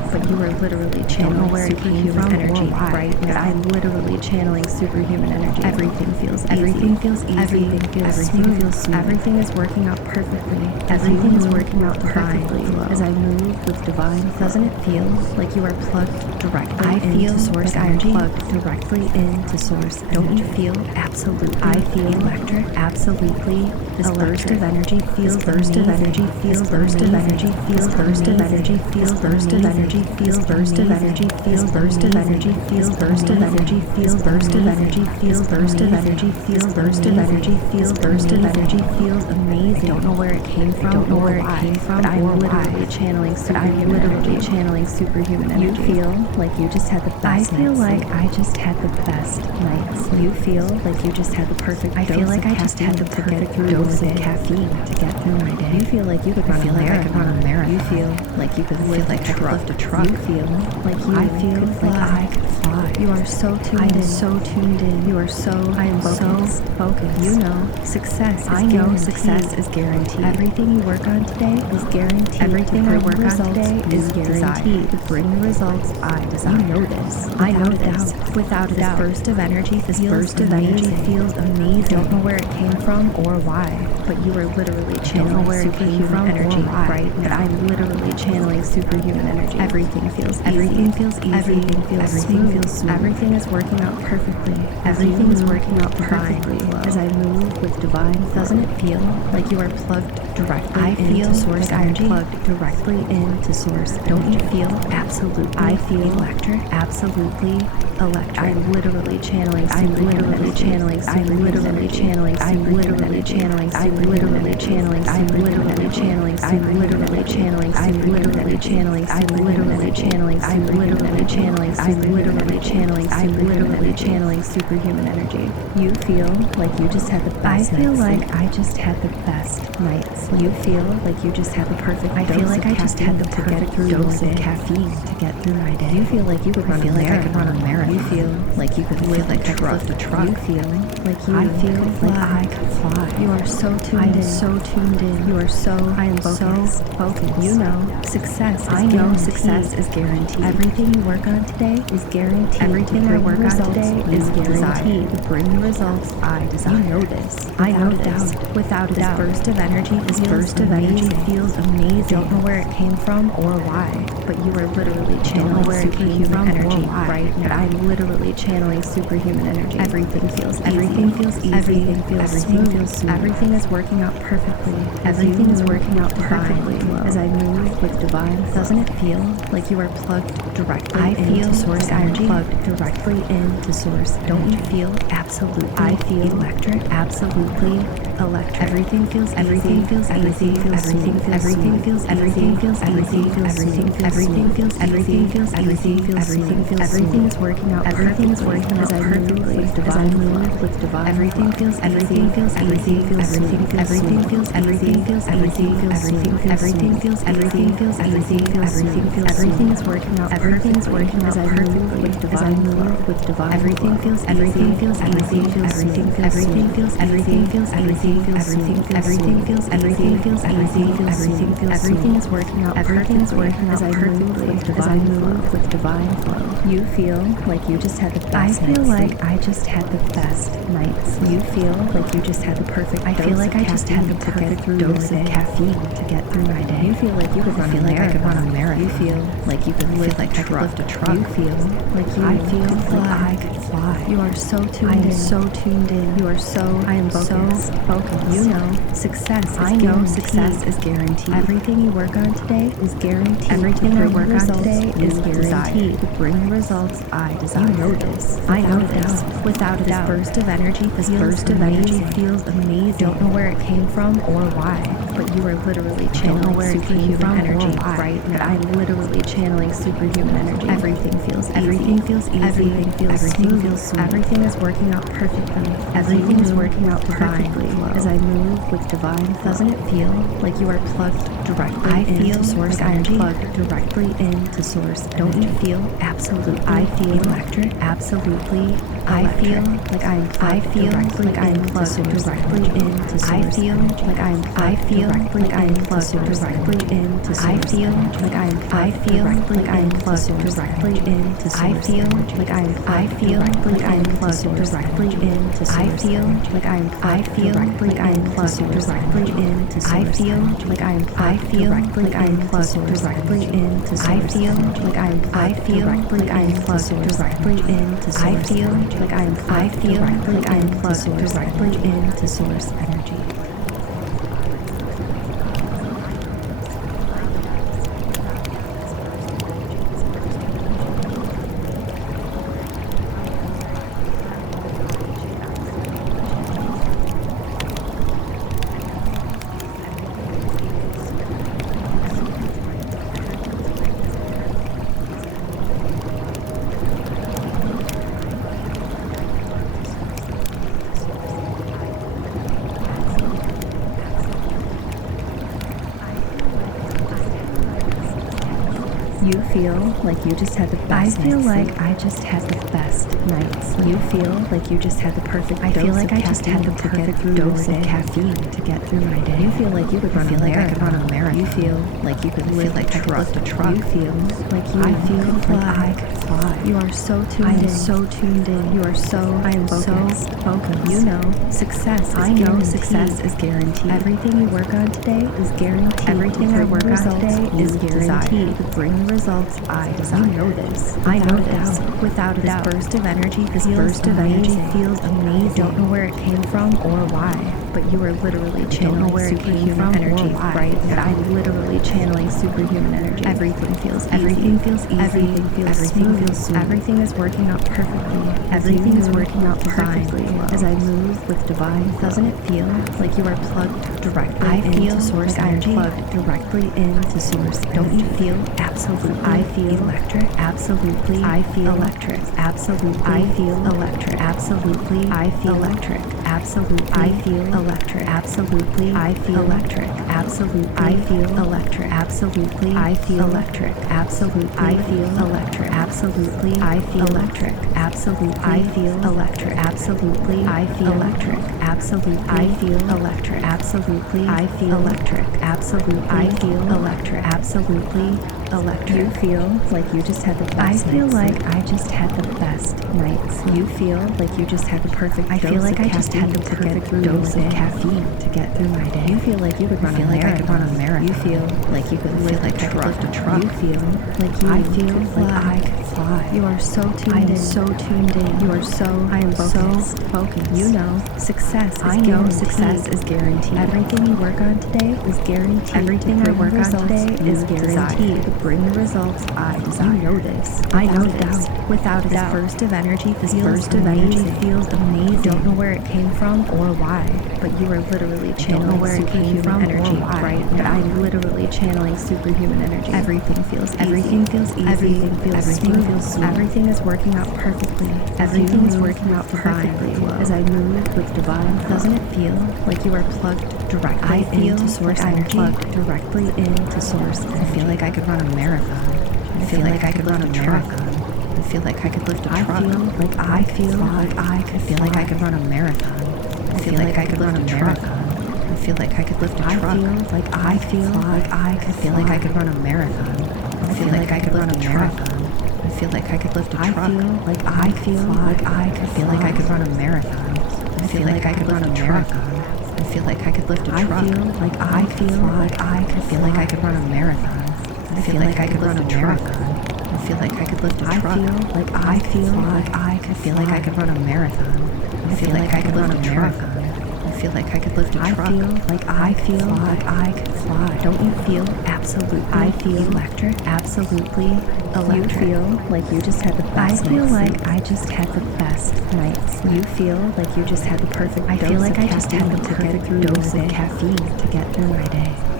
but you are literally channeling superhuman energy, right? But I'm literally channeling superhuman energy. Everything feels easy. Everything feels easy. Everything feels smooth. Everything is working out perfectly. Everything is working out perfectly as I move with divine flow. Doesn't it feel like you are plugged directly into source energy? Plugged directly into source. Don't you feel absolutely? I feel electric. Absolutely. This burst of energy feels burst of energy feels burst of energy feels burst of energy feels burst of energy feels burst of energy feels burst of energy feels burst of energy feels burst of energy feels burst of energy feels burst of energy feels burst of energy feels amazing. Don't know where it came from. Don't know where it came from. But I'm literally channeling superhuman energy. Channeling superhuman energy. You feel like you just had the best. I feel like I just had the best nights. You feel like you just had the perfect. I feel like I just had the perfect dose of caffeine to get through my day. You feel like you could run a marathon. You feel like you could lift a truck. You feel like you like I could fly. You are so tuned in. So tuned in. You are so. I am so focused. You know, success. I know success is guaranteed. Everything you work on today is guaranteed. Everything I work on today is guaranteed to bring the results I desire. You know this. I know this. Without a doubt. This burst of energy. This burst of energy feels amazing. Don't know where it came from or why, but you are literally channeling superhuman energy, right? But I'm literally channeling superhuman energy. Everything feels easy. Everything feels easy. Everything feels smooth. Everything is working out perfectly. Everything is working out perfectly as I move with divine flow. Doesn't it feel like you are plugged directly into source energy? Plugged directly into source. Don't you feel absolutely? I feel electric. Absolutely electric. I'm literally channeling. I'm literally channeling. I'm literally channeling. I'm literally channeling. I'm literally channeling. I'm literally channeling. I'm literally channeling. I'm literally channeling. I'm literally channeling. I'm literally channeling. I'm literally channeling. I'm literally channeling superhuman energy. You feel like you just had the best. I feel like I just had the best nights. You feel like you just had the perfect. I feel like I just had the perfect dose of caffeine to get through my day. You feel like you could run a marathon. You feel like you could lift a truck. You feel like you. I feel like I could fly. You are so tuned in. So tuned in. You are so. I am so focused. You know, success. I know success is guaranteed. Everything you work on today is guaranteed. Everything I work on today is guaranteed to bring the results I desire. You know this. I know this. Without a doubt. This burst of energy. This burst of energy feels amazing. Don't know where it came from or why, but you are literally channeling superhuman energy, right? But I'm literally channeling superhuman energy. Everything feels easy. Everything feels easy. Everything feels smooth. Everything is working out perfectly. Everything is working out perfectly as I move with divine flow. Doesn't it feel like you are plugged directly into source energy? Plugged directly into source. Don't you feel absolutely? I feel electric. Absolutely electric. Everything feels easy. Everything feels easy. Everything feels everything feels everything feels everything feels everything feels everything feels everything feels everything feels everything is working out. Everything is working out perfectly with divine flow. With divine everything feels everything feels everything feels everything feels everything feels everything feels everything feels everything feels everything feels everything is working out. Everything is working out perfectly with divine flow. With divine everything feels everything feels everything feels everything feels everything feels everything feels everything feels everything feels everything feels everything feels everything is working out. Everything is working out perfectly as I move with divine flow. You feel like you just had the best. I feel like I just had the best nights. You feel like you just had the perfect. I feel like I just had the perfect dose of caffeine to get through my day. You feel like you could run a marathon. You feel like you could lift a truck. You feel like you. I feel like I could fly. You are so tuned in. So tuned in. You are so. I am so focused. You know, success. I know success is guaranteed. Everything you work on today is guaranteed. Everything I work on today is guaranteed to bring the results I desire. You know this. I know this. Without a doubt. This burst of energy. This burst of energy feels amazing. Don't know where it came from or why, but you are literally channeling superhuman energy, right? But I'm literally channeling superhuman energy. Everything feels easy. Everything feels easy. Everything feels smooth. Everything is working out perfectly. Everything is working out perfectly as I move with divine flow. Doesn't it feel like you are plugged directly into source energy? Plugged directly into source. Don't you feel absolutely? I feel electric. Absolutely. I feel like I'm plugged directly into source. I feel like I'm. I feel directly like I am plugged directly into source. I feel like I am plugged directly into source. I feel like I am plugged directly into source. Directly into source. I feel like I am plugged directly into source. Directly into source. I feel like I am plugged directly into source. Directly into source. I feel like I am plugged directly into source. Directly into source. I feel like I am plugged directly into source energy. You feel like you just had the best I feel night's like sleep. I just had the best night's sleep. You feel like you just had the perfect I feel like I dose just had the of caffeine to get perfect through dose your of day. caffeine to get through my day. You feel like you could run a marathon. You feel like you could lift like I could lift a truck. You feel like you I feel could like fly. I could fly. You are so tuned I am in. so tuned in. You are so I am focused. so focused. You know success is I know guaranteed. success is guaranteed. Everything you work on today is guaranteed. Everything I work on today is guaranteed to bring the results I desire. You know this. I know Without a this. doubt. Without a doubt. This burst of energy This burst of energy feels amazing. You don't know where it came from or why, but you are literally channeling where it came superhuman from or energy why, right but now. I'm literally channeling superhuman energy. Everything feels easy. Everything feels easy. Everything feels Everything smooth. feels smooth. Everything is working out perfectly. Everything is working out divine perfectly flow. as I move with divine flow. Doesn't it feel like you are plugged directly I into feel source like I am energy? plugged directly into source. Don't you energy. feel absolutely I feel electric? Absolutely I feel electric. Absolutely I feel electric. Absolutely I feel electric. Absolutely I feel electric. Absolutely I feel electric. Absolutely I feel electric. Absolutely I feel electric. Absolutely I feel electric. Absolutely I feel electric. Absolutely I feel electric. Absolutely I feel electric. Absolutely I feel electric. Absolutely I feel electric. Absolutely I feel electric. Absolutely electric. You feel like you just had the I best feel night's like sleep. I just had the best night's sleep. You feel like you just had the perfect I dose feel like of I just had the caffeine to get perfect through dose your of day. caffeine to get through my day. You feel like you could run I feel a like I marathon. could run a marathon. You feel like you could lift like I could lift a truck. You feel like you I feel could like fly. I could fly. You are so tuned I am in. so tuned in. You are so I am focused. so focused. You know success is I know guaranteed. success is guaranteed. Everything you work on today is guaranteed. Everything to I bring work the on results today you is guaranteed to bring the results I desire. You know this. I know Without a this. doubt. Without a This doubt. burst of energy This feels burst of energy amazing. feels amazing. You Don't know where it came from or why, but you are literally don't know channeling where it came superhuman from or energy why, right but now. I'm literally channeling superhuman energy. Everything feels easy. Everything feels easy. Everything feels Everything smooth. feels smooth. Everything is working out perfectly. Everything is working out perfectly as I move with divine flow. Doesn't it feel like you are plugged directly I feel into source like I am energy? plugged directly into source energy. I feel like I could run a marathon. I feel like I could run a marathon. I feel like I could lift a truck. I feel like I could I feel like I could run a marathon. I feel like I could run a marathon. I feel like I could lift a truck. I feel like I feel like I could run a marathon. I feel like I could run a marathon. I feel like I could lift a truck. I feel like I feel like I could run a marathon. I feel like I could run a marathon. I feel like I could lift a truck. I feel like I feel like I could run a marathon. I feel like I could run a marathon. I feel like I could lift a truck. I feel like I feel like I could run a marathon. I feel like I could lift a marathon. I feel like I could lift a truck. I feel like I could fly. Don't you feel absolutely electric? Absolutely electric. You feel like you just had the best I feel night's like sleep. I just had the best night's sleep. You feel like you just had the perfect I feel dose like of I just had the caffeine to get perfect through dose your of day. caffeine to get through my day.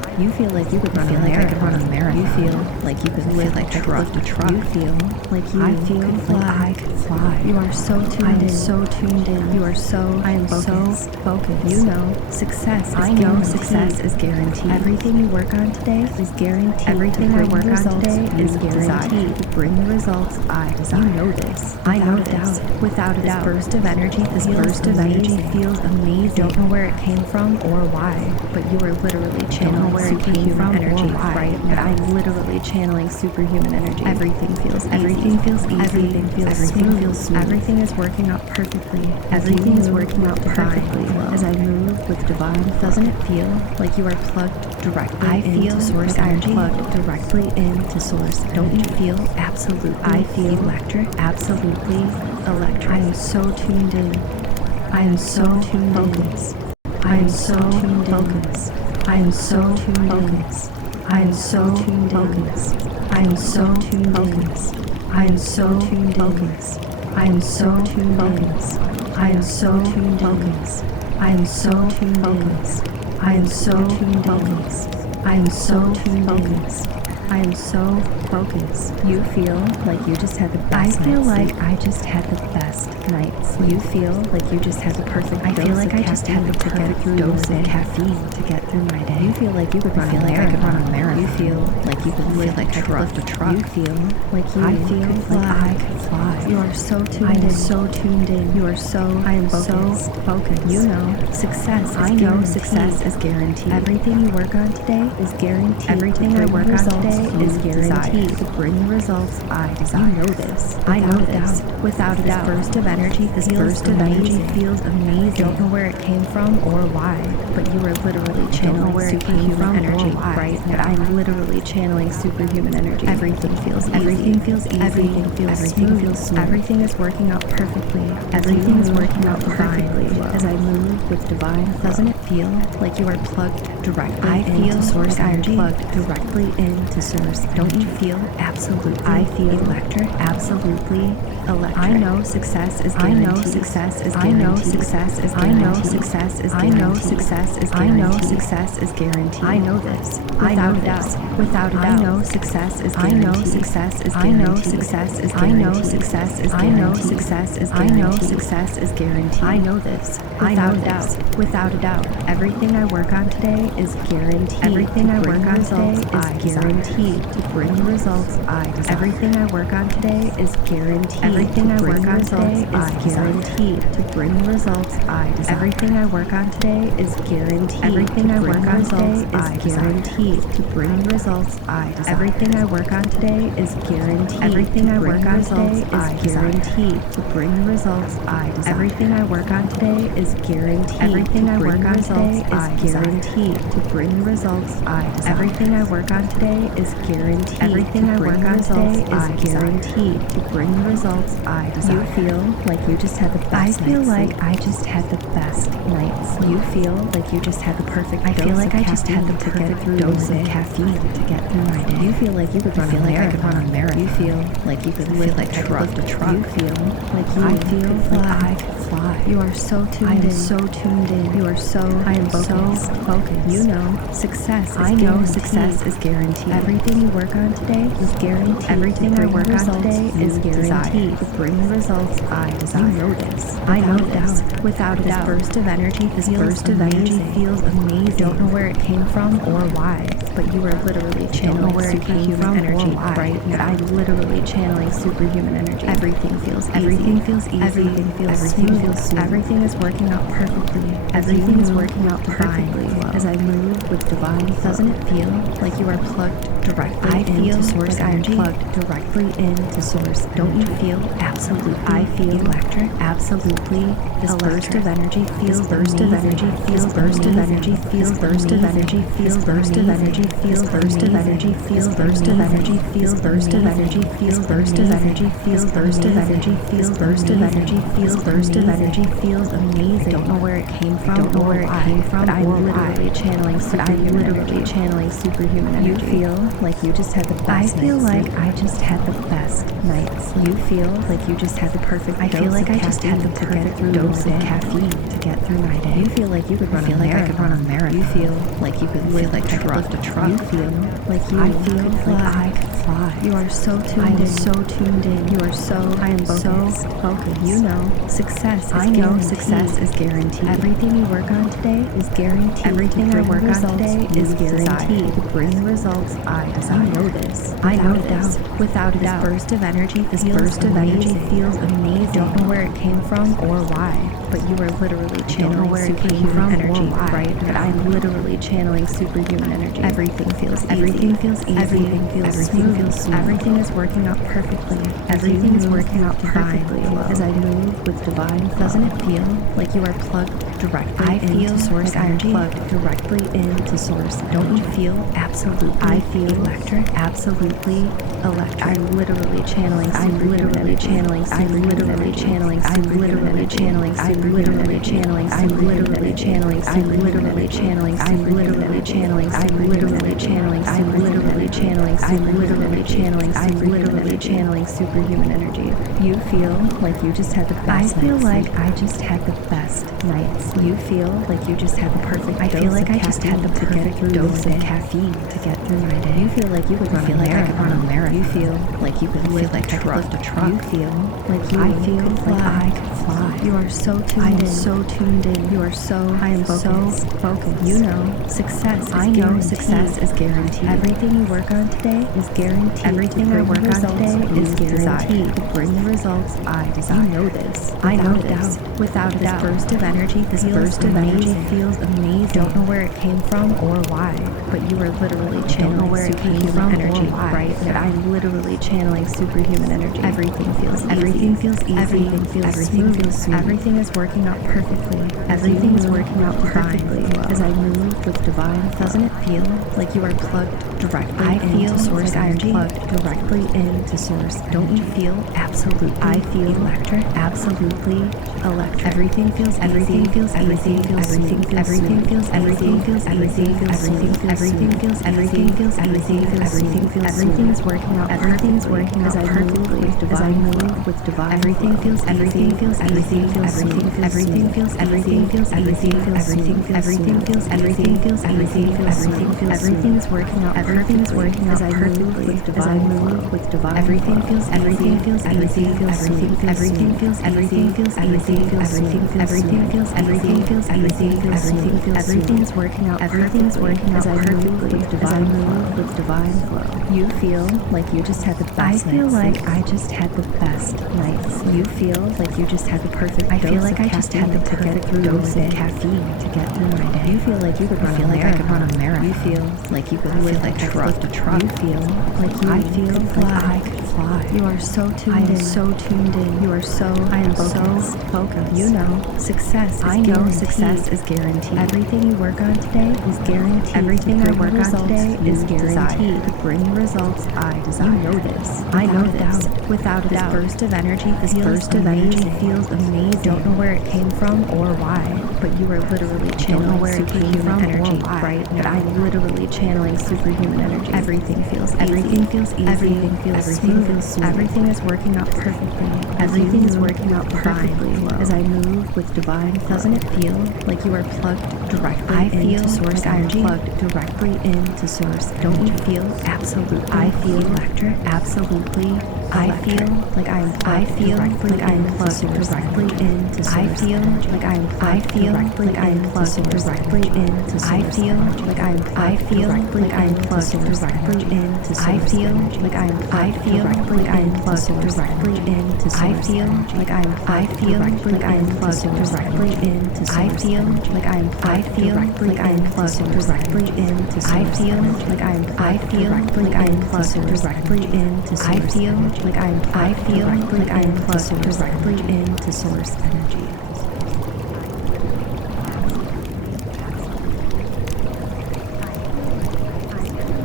You feel like you could run a marathon. You feel like you could lift a truck. You feel like you could fly. You are so tuned in. So tuned in. You are so. I am so focused. You know, success. I know success is guaranteed. Everything you work on today is guaranteed. Everything I work on today is guaranteed to bring the results I desire. You know this. I know this. Without a doubt. This burst of energy. This burst of energy feels amazing. Don't know where it came from or why, but you are literally channeling superhuman energy right now. But I'm literally channeling superhuman energy. Everything feels easy. Everything feels smooth. Everything is working out perfectly. Everything is working out perfectly as I move with divine. Doesn't it feel like you are plugged directly into source energy? Plugged directly into source. Don't you feel absolutely? I feel electric. Absolutely electric. I am so tuned in. I am so tuned focused. I am so tuned focused. I am so tuned focused. I am so tuned focused. I am so tuned focused. I am so tuned focused. I am so tuned focused. I am so tuned focused. I am so tuned focused. I am so tuned focused. I am so tuned focused. I am so focused. You feel like you just had the best. I feel like I just had the best nights. You feel like you just had the perfect. I feel like I just had the perfect dose of caffeine to get through my day. You feel like you could run a marathon. You feel like you could lift a truck. You feel like you could fly. You are so tuned in. I am so tuned in. You are so. I am so focused. You know, success. I know success is guaranteed. Everything you work on today is guaranteed. Everything I work on today is guaranteed to bring the results I desire. You know this. I know this. Without a doubt. This burst of energy. This burst of energy feels amazing. Don't know where it came from or why, but you are literally channeling superhuman energy right now. But I'm literally channeling superhuman energy. Everything feels easy. Everything feels easy. Everything feels smooth. Everything is working out perfectly. Everything is working out perfectly as I move with divine. Doesn't it feel like you are plugged directly into source energy? Plugged directly into source. Don't you feel absolutely? I feel electric. Absolutely electric. I know success is guaranteed. I know success is guaranteed. I know success is guaranteed. I know success is guaranteed. I know success is guaranteed. I know success is guaranteed. I know this. Without a doubt. Without a doubt. I know success is guaranteed. I know success is guaranteed. I know success is guaranteed. I know success is guaranteed. I know success is guaranteed. I know success is guaranteed. I know this. Without a doubt. Without a doubt. Everything I work on today is guaranteed. Everything I work on today is guaranteed to bring the results I desire. Everything I work on today is guaranteed. Everything I work on today is guaranteed to bring the results I desire. Everything I work on today is guaranteed. Everything I work on today is guaranteed to bring the results I desire. Everything I work on today is guaranteed. Everything I work on today is guaranteed to bring the results I desire. Everything I work on today is guaranteed. Everything I work on today is guaranteed to bring the results I desire. Everything I work on today is guaranteed. Everything I work on today is guaranteed to bring the results I desire. You feel like you just had the best. I feel like I just had the best nights. You feel like you just had the perfect. I feel like I just had the perfect dose of caffeine to get through my day. You feel like you could run a marathon. You feel like you could lift a truck. You feel like you could fly. You are so tuned in. I am so tuned in. You are so. I am so focused. You know, success. I know success is guaranteed. Everything you work on today is guaranteed. Everything I work on today is guaranteed to bring the results I desire. You know this. I know this. Without a doubt. This burst of energy. This burst of energy feels amazing. Don't know where it came from or why, but you are literally channeling superhuman energy right now. I'm literally channeling superhuman energy. Everything feels easy. Everything feels easy. Everything feels smooth. Everything is working out perfectly. Everything is working out perfectly as I move with divine. Doesn't it feel like you are plugged directly into source energy? Plugged directly into source. Don't you feel absolutely? I feel electric. Absolutely. This burst of energy feels burst of energy feels burst of energy feels burst of energy feels burst of energy feels burst of energy, feels burst of energy, feels burst of energy, feels burst of energy, feels burst of energy, feels burst of energy, feels burst of energy, feels amazing. Don't know where it came from, don't know where it came from, but I'm literally channeling superhuman energy, channeling superhuman energy. You feel like you just had the best I feel night's like sleep. I just had the best nights. You feel like you just had the perfect I feel like I just had the perfect dose of caffeine to get through my day. You feel like you could run a marathon. I could run a marathon. You feel like you could lift a truck. You feel like you I feel could like fly. I could fly. You are so tuned in. So tuned in. You are so. I am so focused. You know success is I know guaranteed. success is guaranteed. Everything you work on today is guaranteed. Everything I work on today is guaranteed to bring the results I desire. You know this. I know Without a this. doubt. Without a This doubt. burst of energy, this Feels burst of energy amazing. feels amazing. Don't know where it came from or why, but you are literally channeling superhuman energy, right? But I'm literally channeling superhuman energy. Everything feels easy. Everything feels easy. Everything feels Everything smooth. feels smooth. Everything is working out perfectly. Everything is move working out with divine perfectly flow. as I move with divine flow. Doesn't it feel like you are plugged directly I into feel source like I'm energy? plugged directly into source. Don't you feel absolutely I feel electric? absolutely electric. I'm literally channeling. I'm literally channeling. I'm literally channeling. I'm literally channeling. I'm literally channeling. I'm literally channeling. I'm literally channeling. I'm literally channeling. I'm literally channeling. I'm literally channeling. I'm literally channeling. I'm literally channeling superhuman energy. You feel like you just had the best I feel night's like sleep. I just had the best nights. You feel like you just had the perfect I feel like of I just had the caffeine to get perfect through dose your of day. caffeine to get through my day. You feel like you could run feel a like I could marathon. run a marathon. You feel like you could lift a truck. You feel like you I feel could like fly. I could fly. You are so tuned I in. am so tuned in. You are so. I am so focused. You know success is I know guaranteed. success is guaranteed. Everything you work on today is guaranteed. Everything I work on today is guaranteed to bring the results I desire. You know this. I know Without a this. doubt. Without a This doubt. burst of energy, this Feels burst of energy amazing. feels amazing. Don't know where it came from or why, but you are literally Don't know channeling where it came superhuman from energy, or why, right? but I'm literally channeling superhuman energy. Everything feels easy. Everything feels easy. Everything feels Everything smooth. feels smooth. Everything is working out perfectly. Everything is move working out with divine perfectly flow. as I move with divine flow. Doesn't it feel like you are plugged directly I into feel source like I am energy? plugged directly into source. Don't you feel absolutely I feel electric? absolutely electric. Everything feels Everything easy. feels Everything easy. feels Everything smooth. feels Everything smooth. feels Everything easy. feels Everything easy. feels Everything smooth. feels Everything smooth. feels Everything easy. feels Everything easy. feels Everything smooth. feels Everything smooth. is working out Everything is perfectly working as out I move perfectly with as I divine move flow. with divine Everything flow. feels Everything easy. feels Everything easy. feels Everything smooth. feels Everything smooth. feels Everything easy. feels Everything easy. feels Everything smooth. feels Everything smooth. feels Everything easy. feels Everything easy. feels Everything smooth. feels Everything smooth. is working out Everything is perfectly working out as I move perfectly with as I divine flow. move with divine Everything flow. feels Everything easy. feels Everything easy. feels Everything smooth. feels Everything smooth. feels Everything easy. feels Everything easy. feels Everything smooth. feels Everything smooth. feels Everything easy. feels Everything easy. feels Everything smooth. feels Everything smooth. is working out Everything is perfectly working out as I move perfectly with as I divine move flow. with divine flow. You feel like you just had the I best feel night's like sleep. I just had the best night's sleep. You feel like you just had the perfect I dose feel like of I just had the caffeine to get perfect through dose your of day. caffeine to get through my day. You feel like you could I run feel a like I could run a marathon. marathon. You feel like you could lift a truck. You feel like you I feel could like fly. I could fly. You are so tuned I am in. so tuned in. You are so I am focused. so focused. You know success is I know guaranteed. success is guaranteed. Everything you work on today is guaranteed. Everything to I bring work the on results today is you guaranteed desire. to bring the results I desire. You know this. I know Without a this. doubt. Without a This doubt. burst of energy, this Feels burst of energy amazing. feels amazing. Don't know where it came from or why, but you are literally Don't know channeling where it came superhuman from energy or why, right but now. I'm literally channeling superhuman energy. Everything feels easy. Everything feels easy. Everything feels Everything smooth. feels smooth. Everything is working out perfectly. Everything is move working out with divine perfectly flow. as I move with divine flow. Doesn't it feel like you are plugged directly I into feel source like I am energy? plugged directly into source. Don't you energy. feel absolutely I feel electric? absolutely I electric. feel like I am I plugged feel directly like I am into plugged source directly energy. into source I feel energy. like I am I plugged feel directly like I am into plugged source directly energy. into source I feel energy. like I am I plugged feel directly like I am into plugged source directly energy. into source I feel energy. like I am I plugged feel directly like I am into plugged source directly energy. into source I feel energy. like I am I plugged feel directly like I am into plugged source directly energy. into I source feel energy. like I am I plugged feel directly like I am into plugged source directly energy. into I source feel energy. like I am I plugged feel directly like I am into plugged source directly energy. into I source feel energy. like I am I plugged feel directly like I am into plugged source directly energy. into source energy.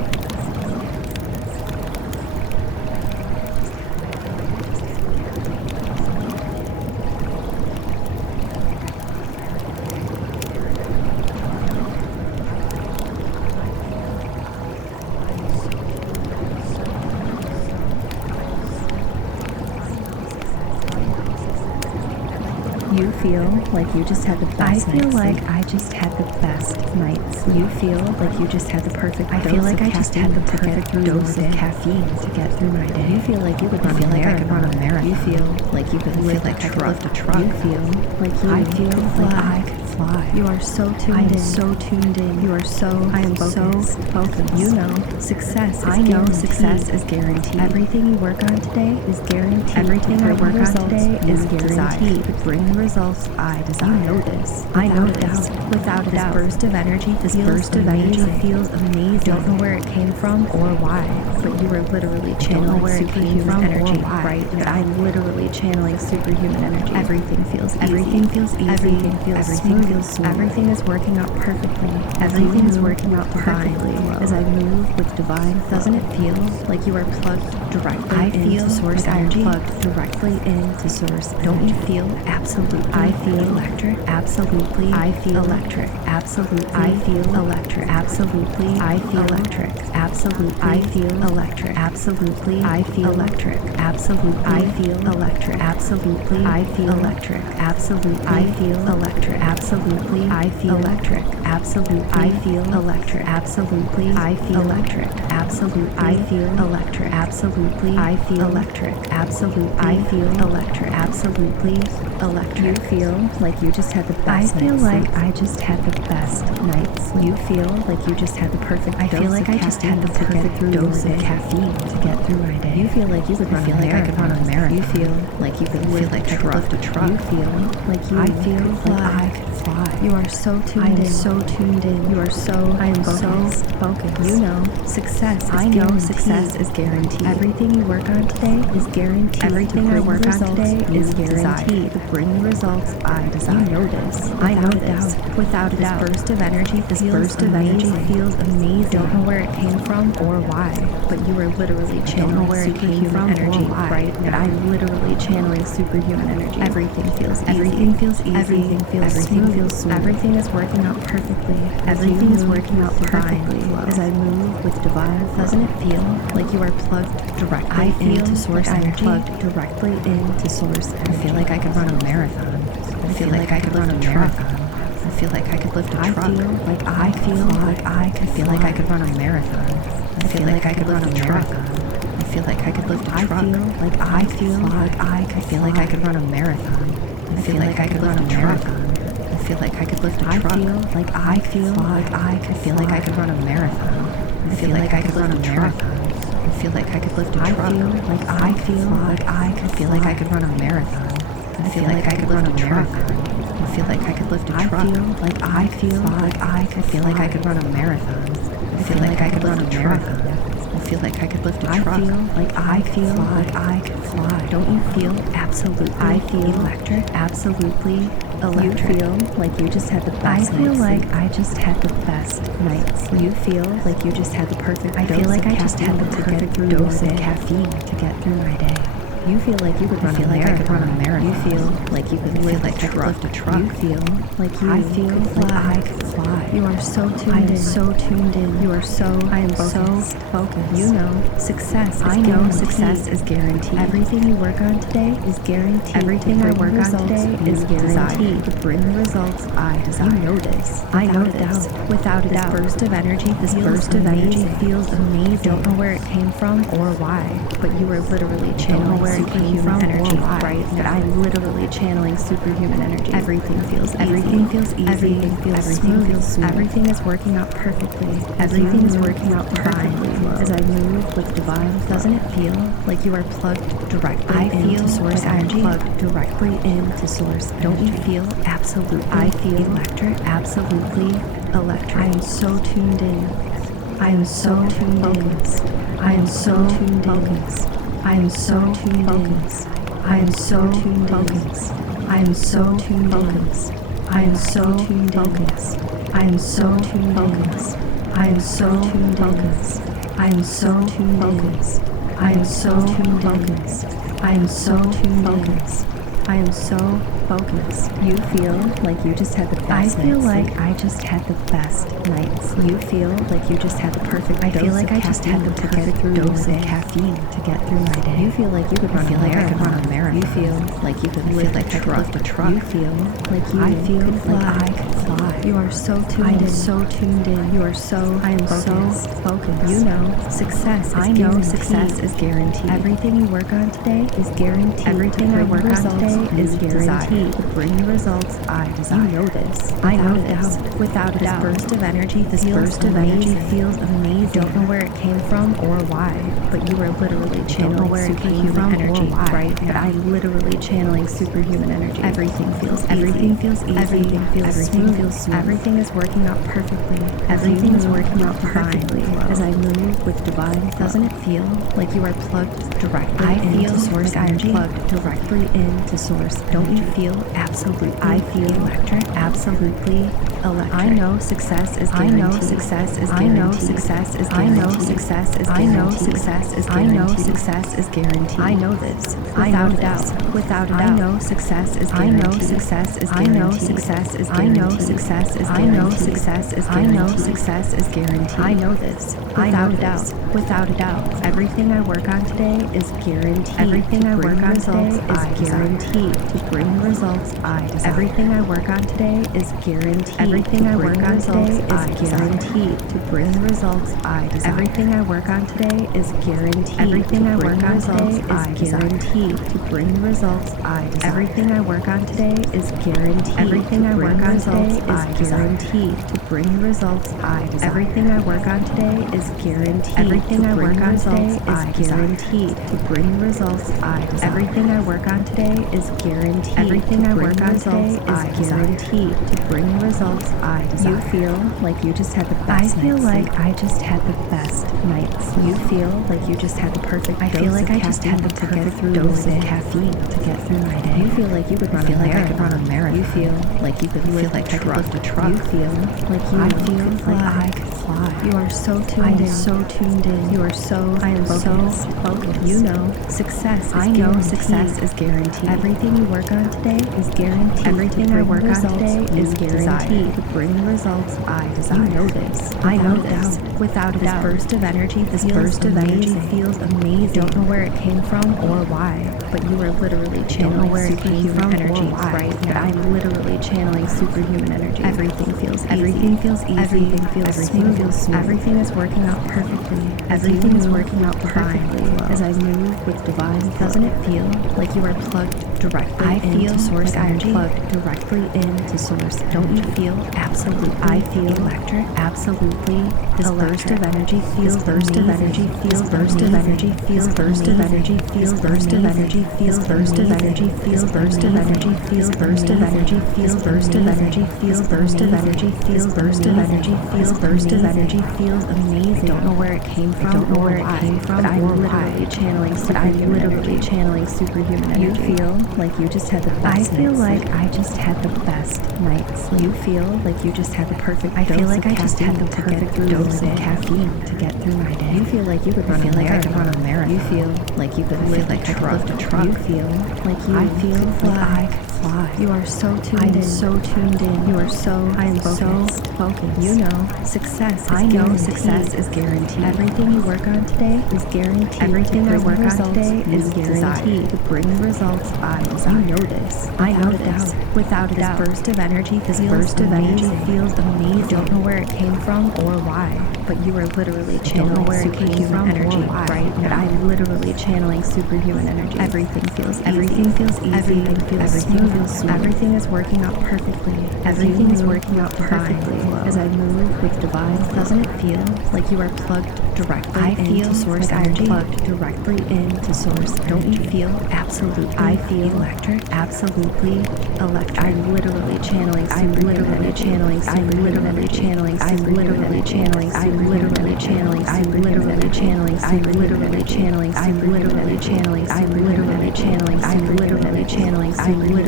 You feel like you just had the best I feel night's like sleep. I just had the best night's You feel like you just had the perfect I feel like I just had the to get perfect through dose your of day. caffeine to get through my day. You feel like you could run I feel a like I could run a marathon. marathon. You feel like you could lift a truck. You feel like you I feel could like fly. I could fly. You are so tuned I am in. so tuned in. You are so I am focused. so focused. You know success is I know guaranteed. success is guaranteed. Everything you work on today is guaranteed. Everything to I bring work on results today you is desire. guaranteed to bring the results I desire. You know this. I know without a this. doubt. Without a This doubt. burst of energy This feels burst of energy amazing. feels amazing. Don't know where it came from or why. but you are literally Don't know channeling where it came superhuman from energy or why. right But now. I'm literally channeling superhuman energy. Everything feels easy. Everything feels easy. Everything feels Everything smooth. feels smooth. Everything is working out perfectly. Everything is move working out with perfectly divine as flow. I move with divine flow. Doesn't it feel like you are plugged directly I into feel source like energy? I'm plugged directly into source Don't energy. you feel absolutely I feel electric? absolutely I feel electric. Absolutely I feel electric. absolutely I feel electric. Absolutely I feel electric. absolutely I feel electric. Absolutely I feel electric. absolutely I feel electric. Absolutely I feel electric. absolutely I feel electric. Absolutely I feel electric. absolutely I feel electric. Absolutely I feel electric. absolutely I feel electric. Absolutely I feel electric. absolutely electric. You feel like you just had the I best feel night's like sleep. I just had the best night's sleep. You feel like you just had the perfect I feel dose like of I just had the caffeine to get perfect through dose your of day. caffeine to get through my day. You feel like you could run I feel a like I could run a marathon. marathon. You feel like you could I feel lift like a I could truck. lift a truck. You feel like you I feel could like fly. I could fly. You are so tuned I am in. so tuned in. You are so I am focused. so focused. You know success is I know guaranteed. success is guaranteed. Everything you work on today is guaranteed. Everything I work on today is guaranteed. guaranteed to bring the results I desire. You know this. I know without a this. doubt. Without a This doubt. burst of energy This feels burst of energy amazing. feels amazing. Don't know where it came from or why. but you are literally Don't know channeling where it came superhuman from energy or why. right But now. I'm literally channeling superhuman energy. Everything feels easy. Everything feels easy. Everything feels Everything smooth. feels smooth. Everything is working out perfectly. Everything is working with out divine perfectly flow. as I move with divine flow. Doesn't it feel like you are plugged directly I feel into source like I'm energy? plugged directly into source energy. I feel like I could run a marathon. I feel like I could run a marathon. I feel like I could lift a I truck. feel like I feel like I could feel like I could run a marathon. I feel like I could run a marathon. I feel like I could lift a I truck. feel like I feel like I could feel like I could run a marathon. I feel like I could run a marathon. I feel like I could lift a I truck. feel like I feel like I could feel like I could run a marathon. I feel like I could run a marathon. I feel like I could lift a I truck. feel like I feel like I could feel like I could run a marathon. I feel like I could run a marathon. I feel like I could lift a I truck. feel like I feel like I could feel like I could run a marathon. I feel like I could run a marathon. I feel like I could lift a I truck. feel like I feel like I could fly. Don't you feel absolutely I feel electric? absolutely electric. You feel like you just had the I best feel night's like sleep. I just had the best night's sleep. You feel like you just had the perfect I feel dose like of I just had the caffeine to get perfect through dose your of day. caffeine to get through my day. You feel like you could I run feel a like I could run a marathon. You marathon. feel like you could I feel lift like a I could truck. lift a truck. You feel like you I feel could like fly. I could fly. You are so tuned I am in. so tuned in. You are so I am focused. so focused. You know success is I know guaranteed. success is guaranteed. Everything you work on today is guaranteed. Everything to I bring work on results today you is desire. guaranteed to bring the results I desire. You know this. I know without a this. doubt. Without a This doubt. burst of energy This feels burst of energy amazing. feels amazing. Don't know where it came from or why. but you are literally Don't know channeling where it came superhuman from energy or why. right But now. I'm literally channeling superhuman energy. Everything feels easy. Everything feels easy. Everything feels Everything smooth. feels smooth. Everything is working out perfectly. Everything is move working with out divine perfectly flow. as I move with divine flow. Doesn't it feel like you are plugged directly I into feel source like I'm energy? plugged directly into source Don't you energy. feel absolutely I feel electric? absolutely electric. I am so tuned in. I am so tuned focused. in. I am so tuned in. focused. I am so tuned in. I am so tuned in. I am so tuned in. I am so tuned in. I am so tuned in. I am so tuned in. I am so tuned in. I am so tuned in. I am so tuned in. I am so focus. You feel like you just had the best I feel night's like sleep. I just had the best nights. You feel like you just had the perfect I dose feel like of I just had the caffeine to get perfect through dose your of day. caffeine to get through my day. You feel like you could run a marathon. You feel like you could lift like a truck. You feel like you I feel could like fly. I could fly. You are so tuned I am in. so tuned in. You are so I am focused. so focused. You know success is I know guaranteed. success is guaranteed. Everything you work on today is guaranteed. Everything I work on today is guaranteed to bring the results I desire. You know this. I know Without a this. doubt. Without a doubt. This burst of energy, This burst of energy feels amazing. Don't know where it came from or why, But you are literally don't know channeling where it came superhuman from energy or why. right now. But I'm literally channeling superhuman energy. Everything feels Everything feels easy. Everything feels smooth. Everything is working out perfectly. Everything is working out divine perfectly flow. as I move with divine flow. Doesn't it feel like you are plugged directly I into feel source like I am energy? plugged directly into source. Don't you feel absolutely? I feel electric. Absolutely electric. I know success is I guaranteed. know success is I know guaranteed. success is I know guaranteed. success is I know guaranteed. success is I know guaranteed. success is guaranteed. I know this. Without a I know doubt. this. Without a I doubt. know success is I know guaranteed. success is I know guaranteed. success is I know guaranteed. success is I know guaranteed. success is I know guaranteed. success is guaranteed. I know this. I Without know a doubt. this. Without a doubt. Everything I work on today is guaranteed. Everything to I bring work on results today is I desire. guaranteed to bring the results I desire. Everything I work on today is guaranteed. Everything to I bring work the on results today is I desire. guaranteed. to bring the results I desire. Everything I work on today is guaranteed. Everything to I bring work the on results today is I desire. guaranteed. to bring the results I desire. Everything I work on today is guaranteed. Everything to I bring work on results today is I desire. guaranteed to bring the results I desire. Everything I work on today is guaranteed. Everything to I bring work on today results is I desire. guaranteed to bring the results I desire. Everything I work on today is guaranteed. Everything to I bring work on today results is I desire. guaranteed to bring the results I desire. You feel like you just had the I best feel night's like sleep. I just had the best night's sleep. You feel like you just had the perfect I dose feel like of I just had the caffeine to get perfect through dose your of day. caffeine to get through my day. You feel like you could run I feel a like I marathon. could run a marathon. You feel like you could lift like I could lift a truck. You feel like you I feel could like fly. I could fly. You are so tuned I am in. so tuned in. You are so I am focused. so focused. You know success is I know guaranteed. success is guaranteed. Everything you work on today is guaranteed. Everything to I bring work the on results today you is desire. guaranteed. to bring the results I desire. You know this. I know Without a this. doubt. Without a This doubt. burst of energy, This burst of energy amazing. feels amazing. Don't know where it came from or why. But you are literally Don't know channeling where it came superhuman from or energy why. right But now. I'm literally channeling superhuman energy. Everything feels easy. Everything feels easy. Everything feels Everything smooth. feels smooth. Everything is working out perfectly. As Everything you is move working out with divine perfectly flow. as I move with divine flow. Doesn't it feel like you are plugged directly I into feel source like I am energy? plugged directly into source. Don't you feel absolutely? I feel electric. Absolutely. This burst of energy feels burst of energy feels burst of energy feels burst of energy feels burst of energy feels burst of energy feels burst of energy feels burst of energy feels burst of energy feels burst of energy feels burst of energy feels burst of energy feels amazing. Don't know where it came from. Don't know where it why, came from but I'm or literally why. channeling But I'm superhuman literally energy. channeling superhuman energy. You feel like you just had the I best feel night's like sleep. I just had the best night's sleep. You feel like you just had the perfect I feel dose like of I just had the caffeine to get perfect through dose your of day. caffeine to get through my day. You feel like you could I run feel a like I marathon. could run a marathon. You feel like you could I feel lift like a I could truck. lift a truck. You feel like you I feel could like fly. I could fly. You are so tuned I am in. so tuned in. You are so I am focused. so focused. You know success is I know guaranteed. success is guaranteed. Everything you work on today is guaranteed. Everything to I bring work the on results today you is desire. guaranteed. to bring the results I desire. You know this. I know Without a this. doubt. Without a This doubt. burst of energy This feels burst of energy amazing. feels amazing. Don't know where it came from or why. But you are literally Don't know channeling where it came superhuman from energy or why. right But now. I'm literally channeling superhuman energy. Everything feels easy. Everything feels easy. Everything feels Everything smooth. feels smooth. Everything is working out perfectly. As Everything you is move working out with divine perfectly flow. as I move with divine flow. Doesn't it feel like you are plugged directly I into feel source like I am energy? plugged directly into source. Don't you feel absolutely? I feel electric. Absolutely electric. I'm literally channeling. I'm superhuman literally energy. channeling I'm superhuman literally energy. channeling. I'm superhuman literally energy. channeling I'm superhuman literally energy. channeling. I'm superhuman literally energy. channeling I'm superhuman literally energy. channeling. I'm superhuman literally energy. channeling I'm superhuman literally energy. channeling. I'm superhuman literally energy. channeling I'm superhuman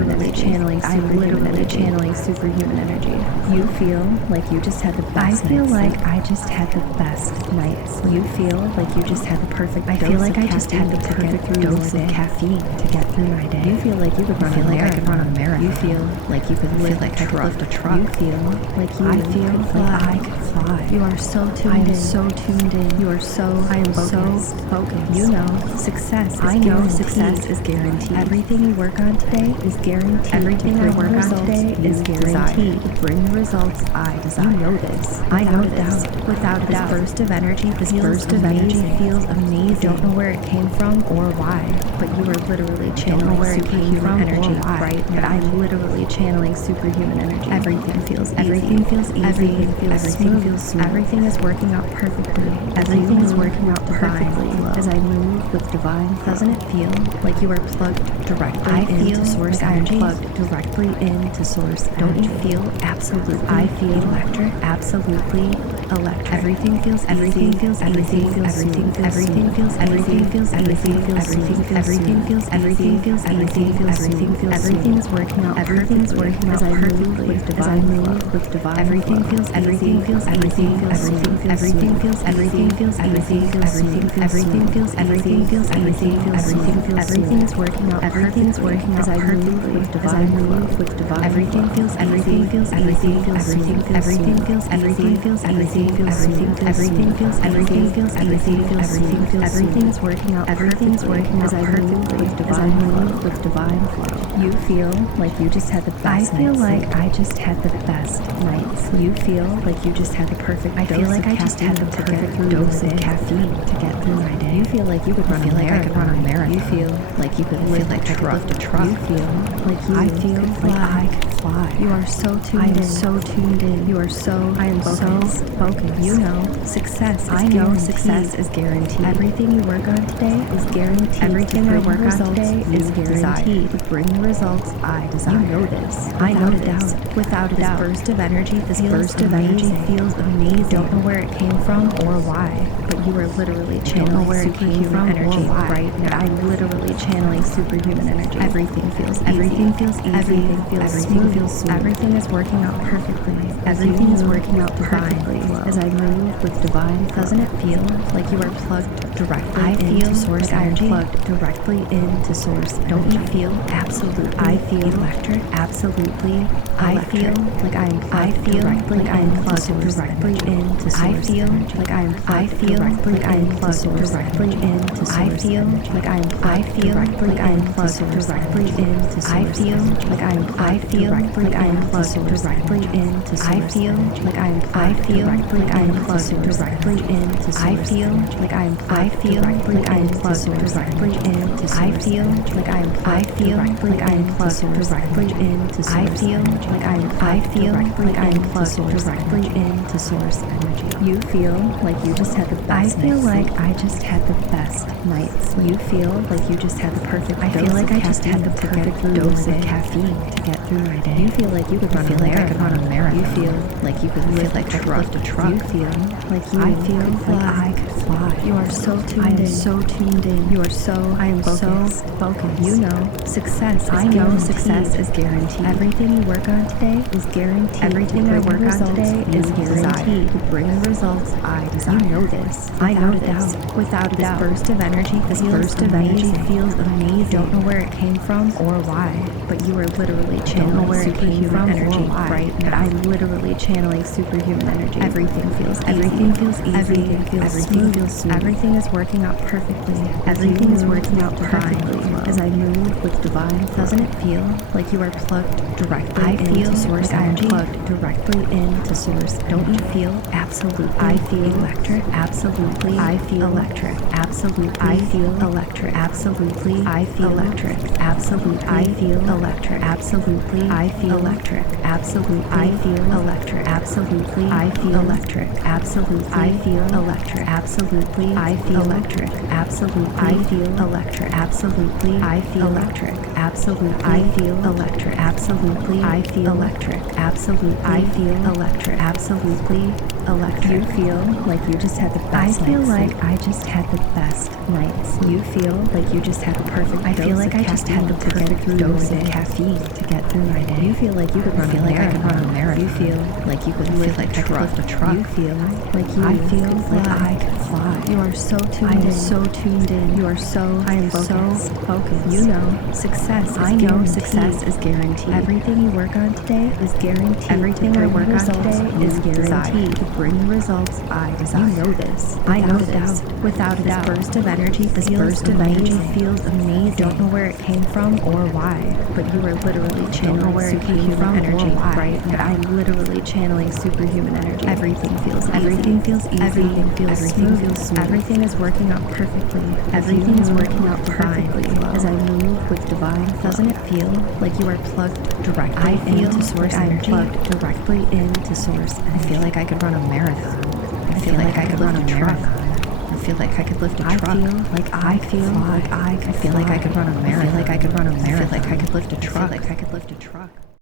literally channeling superhuman energy. You feel like you just had the best I feel night's like sleep. I just had the best night's sleep. You feel like you just had the perfect I dose feel like of I just had the caffeine to get perfect through dose your of day. caffeine to get through my day. You feel like you could run a I could run a marathon. marathon. You feel like you could lift a truck. You feel like you I feel could like fly. I could fly. You are so tuned I am in. so tuned in. You are so I am focused. so focused. You know success is I know guaranteed. success is guaranteed. Everything you work on today is guaranteed. Everything I work on today is guaranteed to bring the results I desire. You know this. I know Without a this. doubt. Without a This doubt. burst of energy, This burst of energy feels amazing. You don't know where it came from or why, but you are literally channeling superhuman energy right now. But I'm literally channeling superhuman energy. Everything feels easy. Everything feels easy. Everything feels Everything smooth. feels smooth. Everything is working out perfectly. Everything is working out perfectly As I move with divine flow. Doesn't it feel like you are plugged directly into source like I am energy? plugged directly into source. Don't you feel absolutely? I feel electric. Absolutely electric. Everything feels Everything easy. feels Everything easy. feels Everything smooth. feels Everything smooth. feels Everything feels Everything easy. feels Everything smooth. feels Everything smooth. feels Everything feels Everything easy. feels Everything smooth. feels Everything smooth. is working out Everything is perfectly. working As out I move perfectly. with As I divine move flow. with divine Everything flow. feels Everything easy. feels Everything easy. feels Everything smooth. feels Everything smooth. feels Everything easy. feels Everything easy. feels Everything smooth. feels Everything smooth. feels Everything easy. feels Everything easy. feels Everything smooth. feels Everything smooth. is working out Everything is perfectly. working out As I move perfectly. with As I divine flow. move with divine Everything flow. feels Everything easy. feels Everything easy. feels Everything smooth. feels Everything smooth. feels Everything easy. feels Everything easy. feels Everything smooth. feels Everything smooth. feels Everything easy. feels Everything easy. feels Everything smooth. feels Everything smooth. is working out Everything's perfectly. working out As I move perfectly. with As I divine flow. move with divine flow. You feel like you just had the I best feel night's like sleep. I just had the best night's sleep. You feel like you just had the perfect I dose feel like of I just had the caffeine to get perfect through dose your of day. caffeine to get through my day. You feel like you could run I feel a like I could run a marathon. You feel like you could lift a truck. You feel like you I feel could like fly. I could fly. You are so tuned I am in. so tuned in. You are so I am focused. so focused. You know success is I know guaranteed. success is guaranteed. Everything you work on today is guaranteed. Everything I work on today is guaranteed guaranteed to bring the results I desire. You know this. I know Without a this. doubt. Without a This doubt. burst of energy, This feels burst of energy amazing. feels amazing. Don't know where it came from or why, but you are literally don't know channeling where it came superhuman from energy or why, right but now. I'm literally channeling superhuman energy. Everything feels easy. Everything feels easy. Everything feels Everything smooth. feels smooth. Everything is working out perfectly. Everything is working out divine perfectly. flow. As I move with divine flow. Doesn't it feel like you are plugged directly I into feel source like I am energy? plugged directly into source. Don't you feel absolutely? I feel electric. Absolutely. I feel like I am plugged feel directly like I am into plugged source directly energy. into I source feel energy. like I am plugged I feel directly like I am into plugged source directly energy. into I source feel energy. like I am I plugged feel directly like I am into plugged source directly energy. into I source feel energy. like I am I plugged feel directly like I am into plugged source directly energy. into I source feel energy. like I am I plugged feel directly like I am into plugged source directly energy. into I source feel energy. like I am I plugged feel directly like I am into plugged source directly energy. into I source feel energy. like I am I plugged feel directly like I am into plugged source directly energy. into source I feel energy. like I am I plugged feel directly like I am into plugged source directly energy. into source energy. You feel like you just had the I best feel night's like sleep. I just had the best night's sleep. You feel like you just had the perfect I dose feel like of I just had the caffeine to get perfect through dose your of day. caffeine to get through my day. You feel like you could I run a feel like I could run a marathon. marathon. You feel like you could I feel lift like I a could truck. lift a truck. You feel like you I feel could like fly. I could fly. You are so tuned I am in. so tuned in. You are so I am focused. so focused. You know success is I know guaranteed. success is guaranteed. Everything you work on today is guaranteed. Everything I work on today is guaranteed to bring the results I desire. You know this. I know Without a this. doubt. Without a This doubt. burst of energy, This feels burst of energy amazing. feels amazing. Don't know where it came from or why, but you are literally don't know channeling where it came superhuman from energy or why, right but now. I'm literally channeling superhuman energy. Everything feels easy. Everything feels easy. Everything feels Everything smooth. feels smooth. Everything is working out perfectly. Everything is working with out divine perfectly. flow. As I move with divine flow. Doesn't it feel like you are plugged directly I into feel source like I am energy? plugged directly into source. Don't you feel absolutely I feel electric? Absolutely. I feel electric. Absolutely. I feel electric. Absolutely. I feel electric. Absolutely. I feel electric. Absolutely. I feel electric. Absolutely. I feel electric. Absolutely. I feel electric. Absolutely. I feel electric. Absolutely. I feel electric. Absolutely. I feel electric. Absolutely. I feel electric. Absolutely. I feel electric. Absolutely. I feel electric. Absolutely. I feel electric. Absolutely electric. You feel like you just had the I best feel night's like sleep. I just had the best night's sleep. You feel like you just had the perfect I feel dose like of I just had the caffeine to get perfect through dose your of day. caffeine to get through my day. You feel like you could run a marathon. I could run a marathon. You feel like you could You lift feel like a I could truck. lift a truck. You feel like you I feel could like fly. I could fly. You are so tuned I am in. so tuned in. You are so I am focused. so focused. You know success is I know guaranteed. success is guaranteed. Everything you work on today is guaranteed. Everything to I bring work the on results today you is desire. guaranteed to bring the results I desire. You know this. I know without a this. doubt. Without a This doubt. burst of energy This feels burst of energy amazing. feels amazing. Don't know where it came from or why, but you are literally Don't know channeling where it came superhuman from energy or why, right but now. I'm literally channeling superhuman energy. Everything feels easy. Everything feels easy. Everything feels Everything smooth. feels smooth. Everything is working out perfectly. Everything is working with out divine perfectly flow. as I move with divine flow. Doesn't it feel like you are plugged directly I feel into source like I'm energy? plugged directly into source energy. I feel like I could run a marathon. I feel like I could run a marathon. I feel like I could lift a I truck. feel like I feel like I could I feel like I could run a marathon. I feel like I could run a I feel marathon. like I could lift a I feel truck. like I could lift a truck.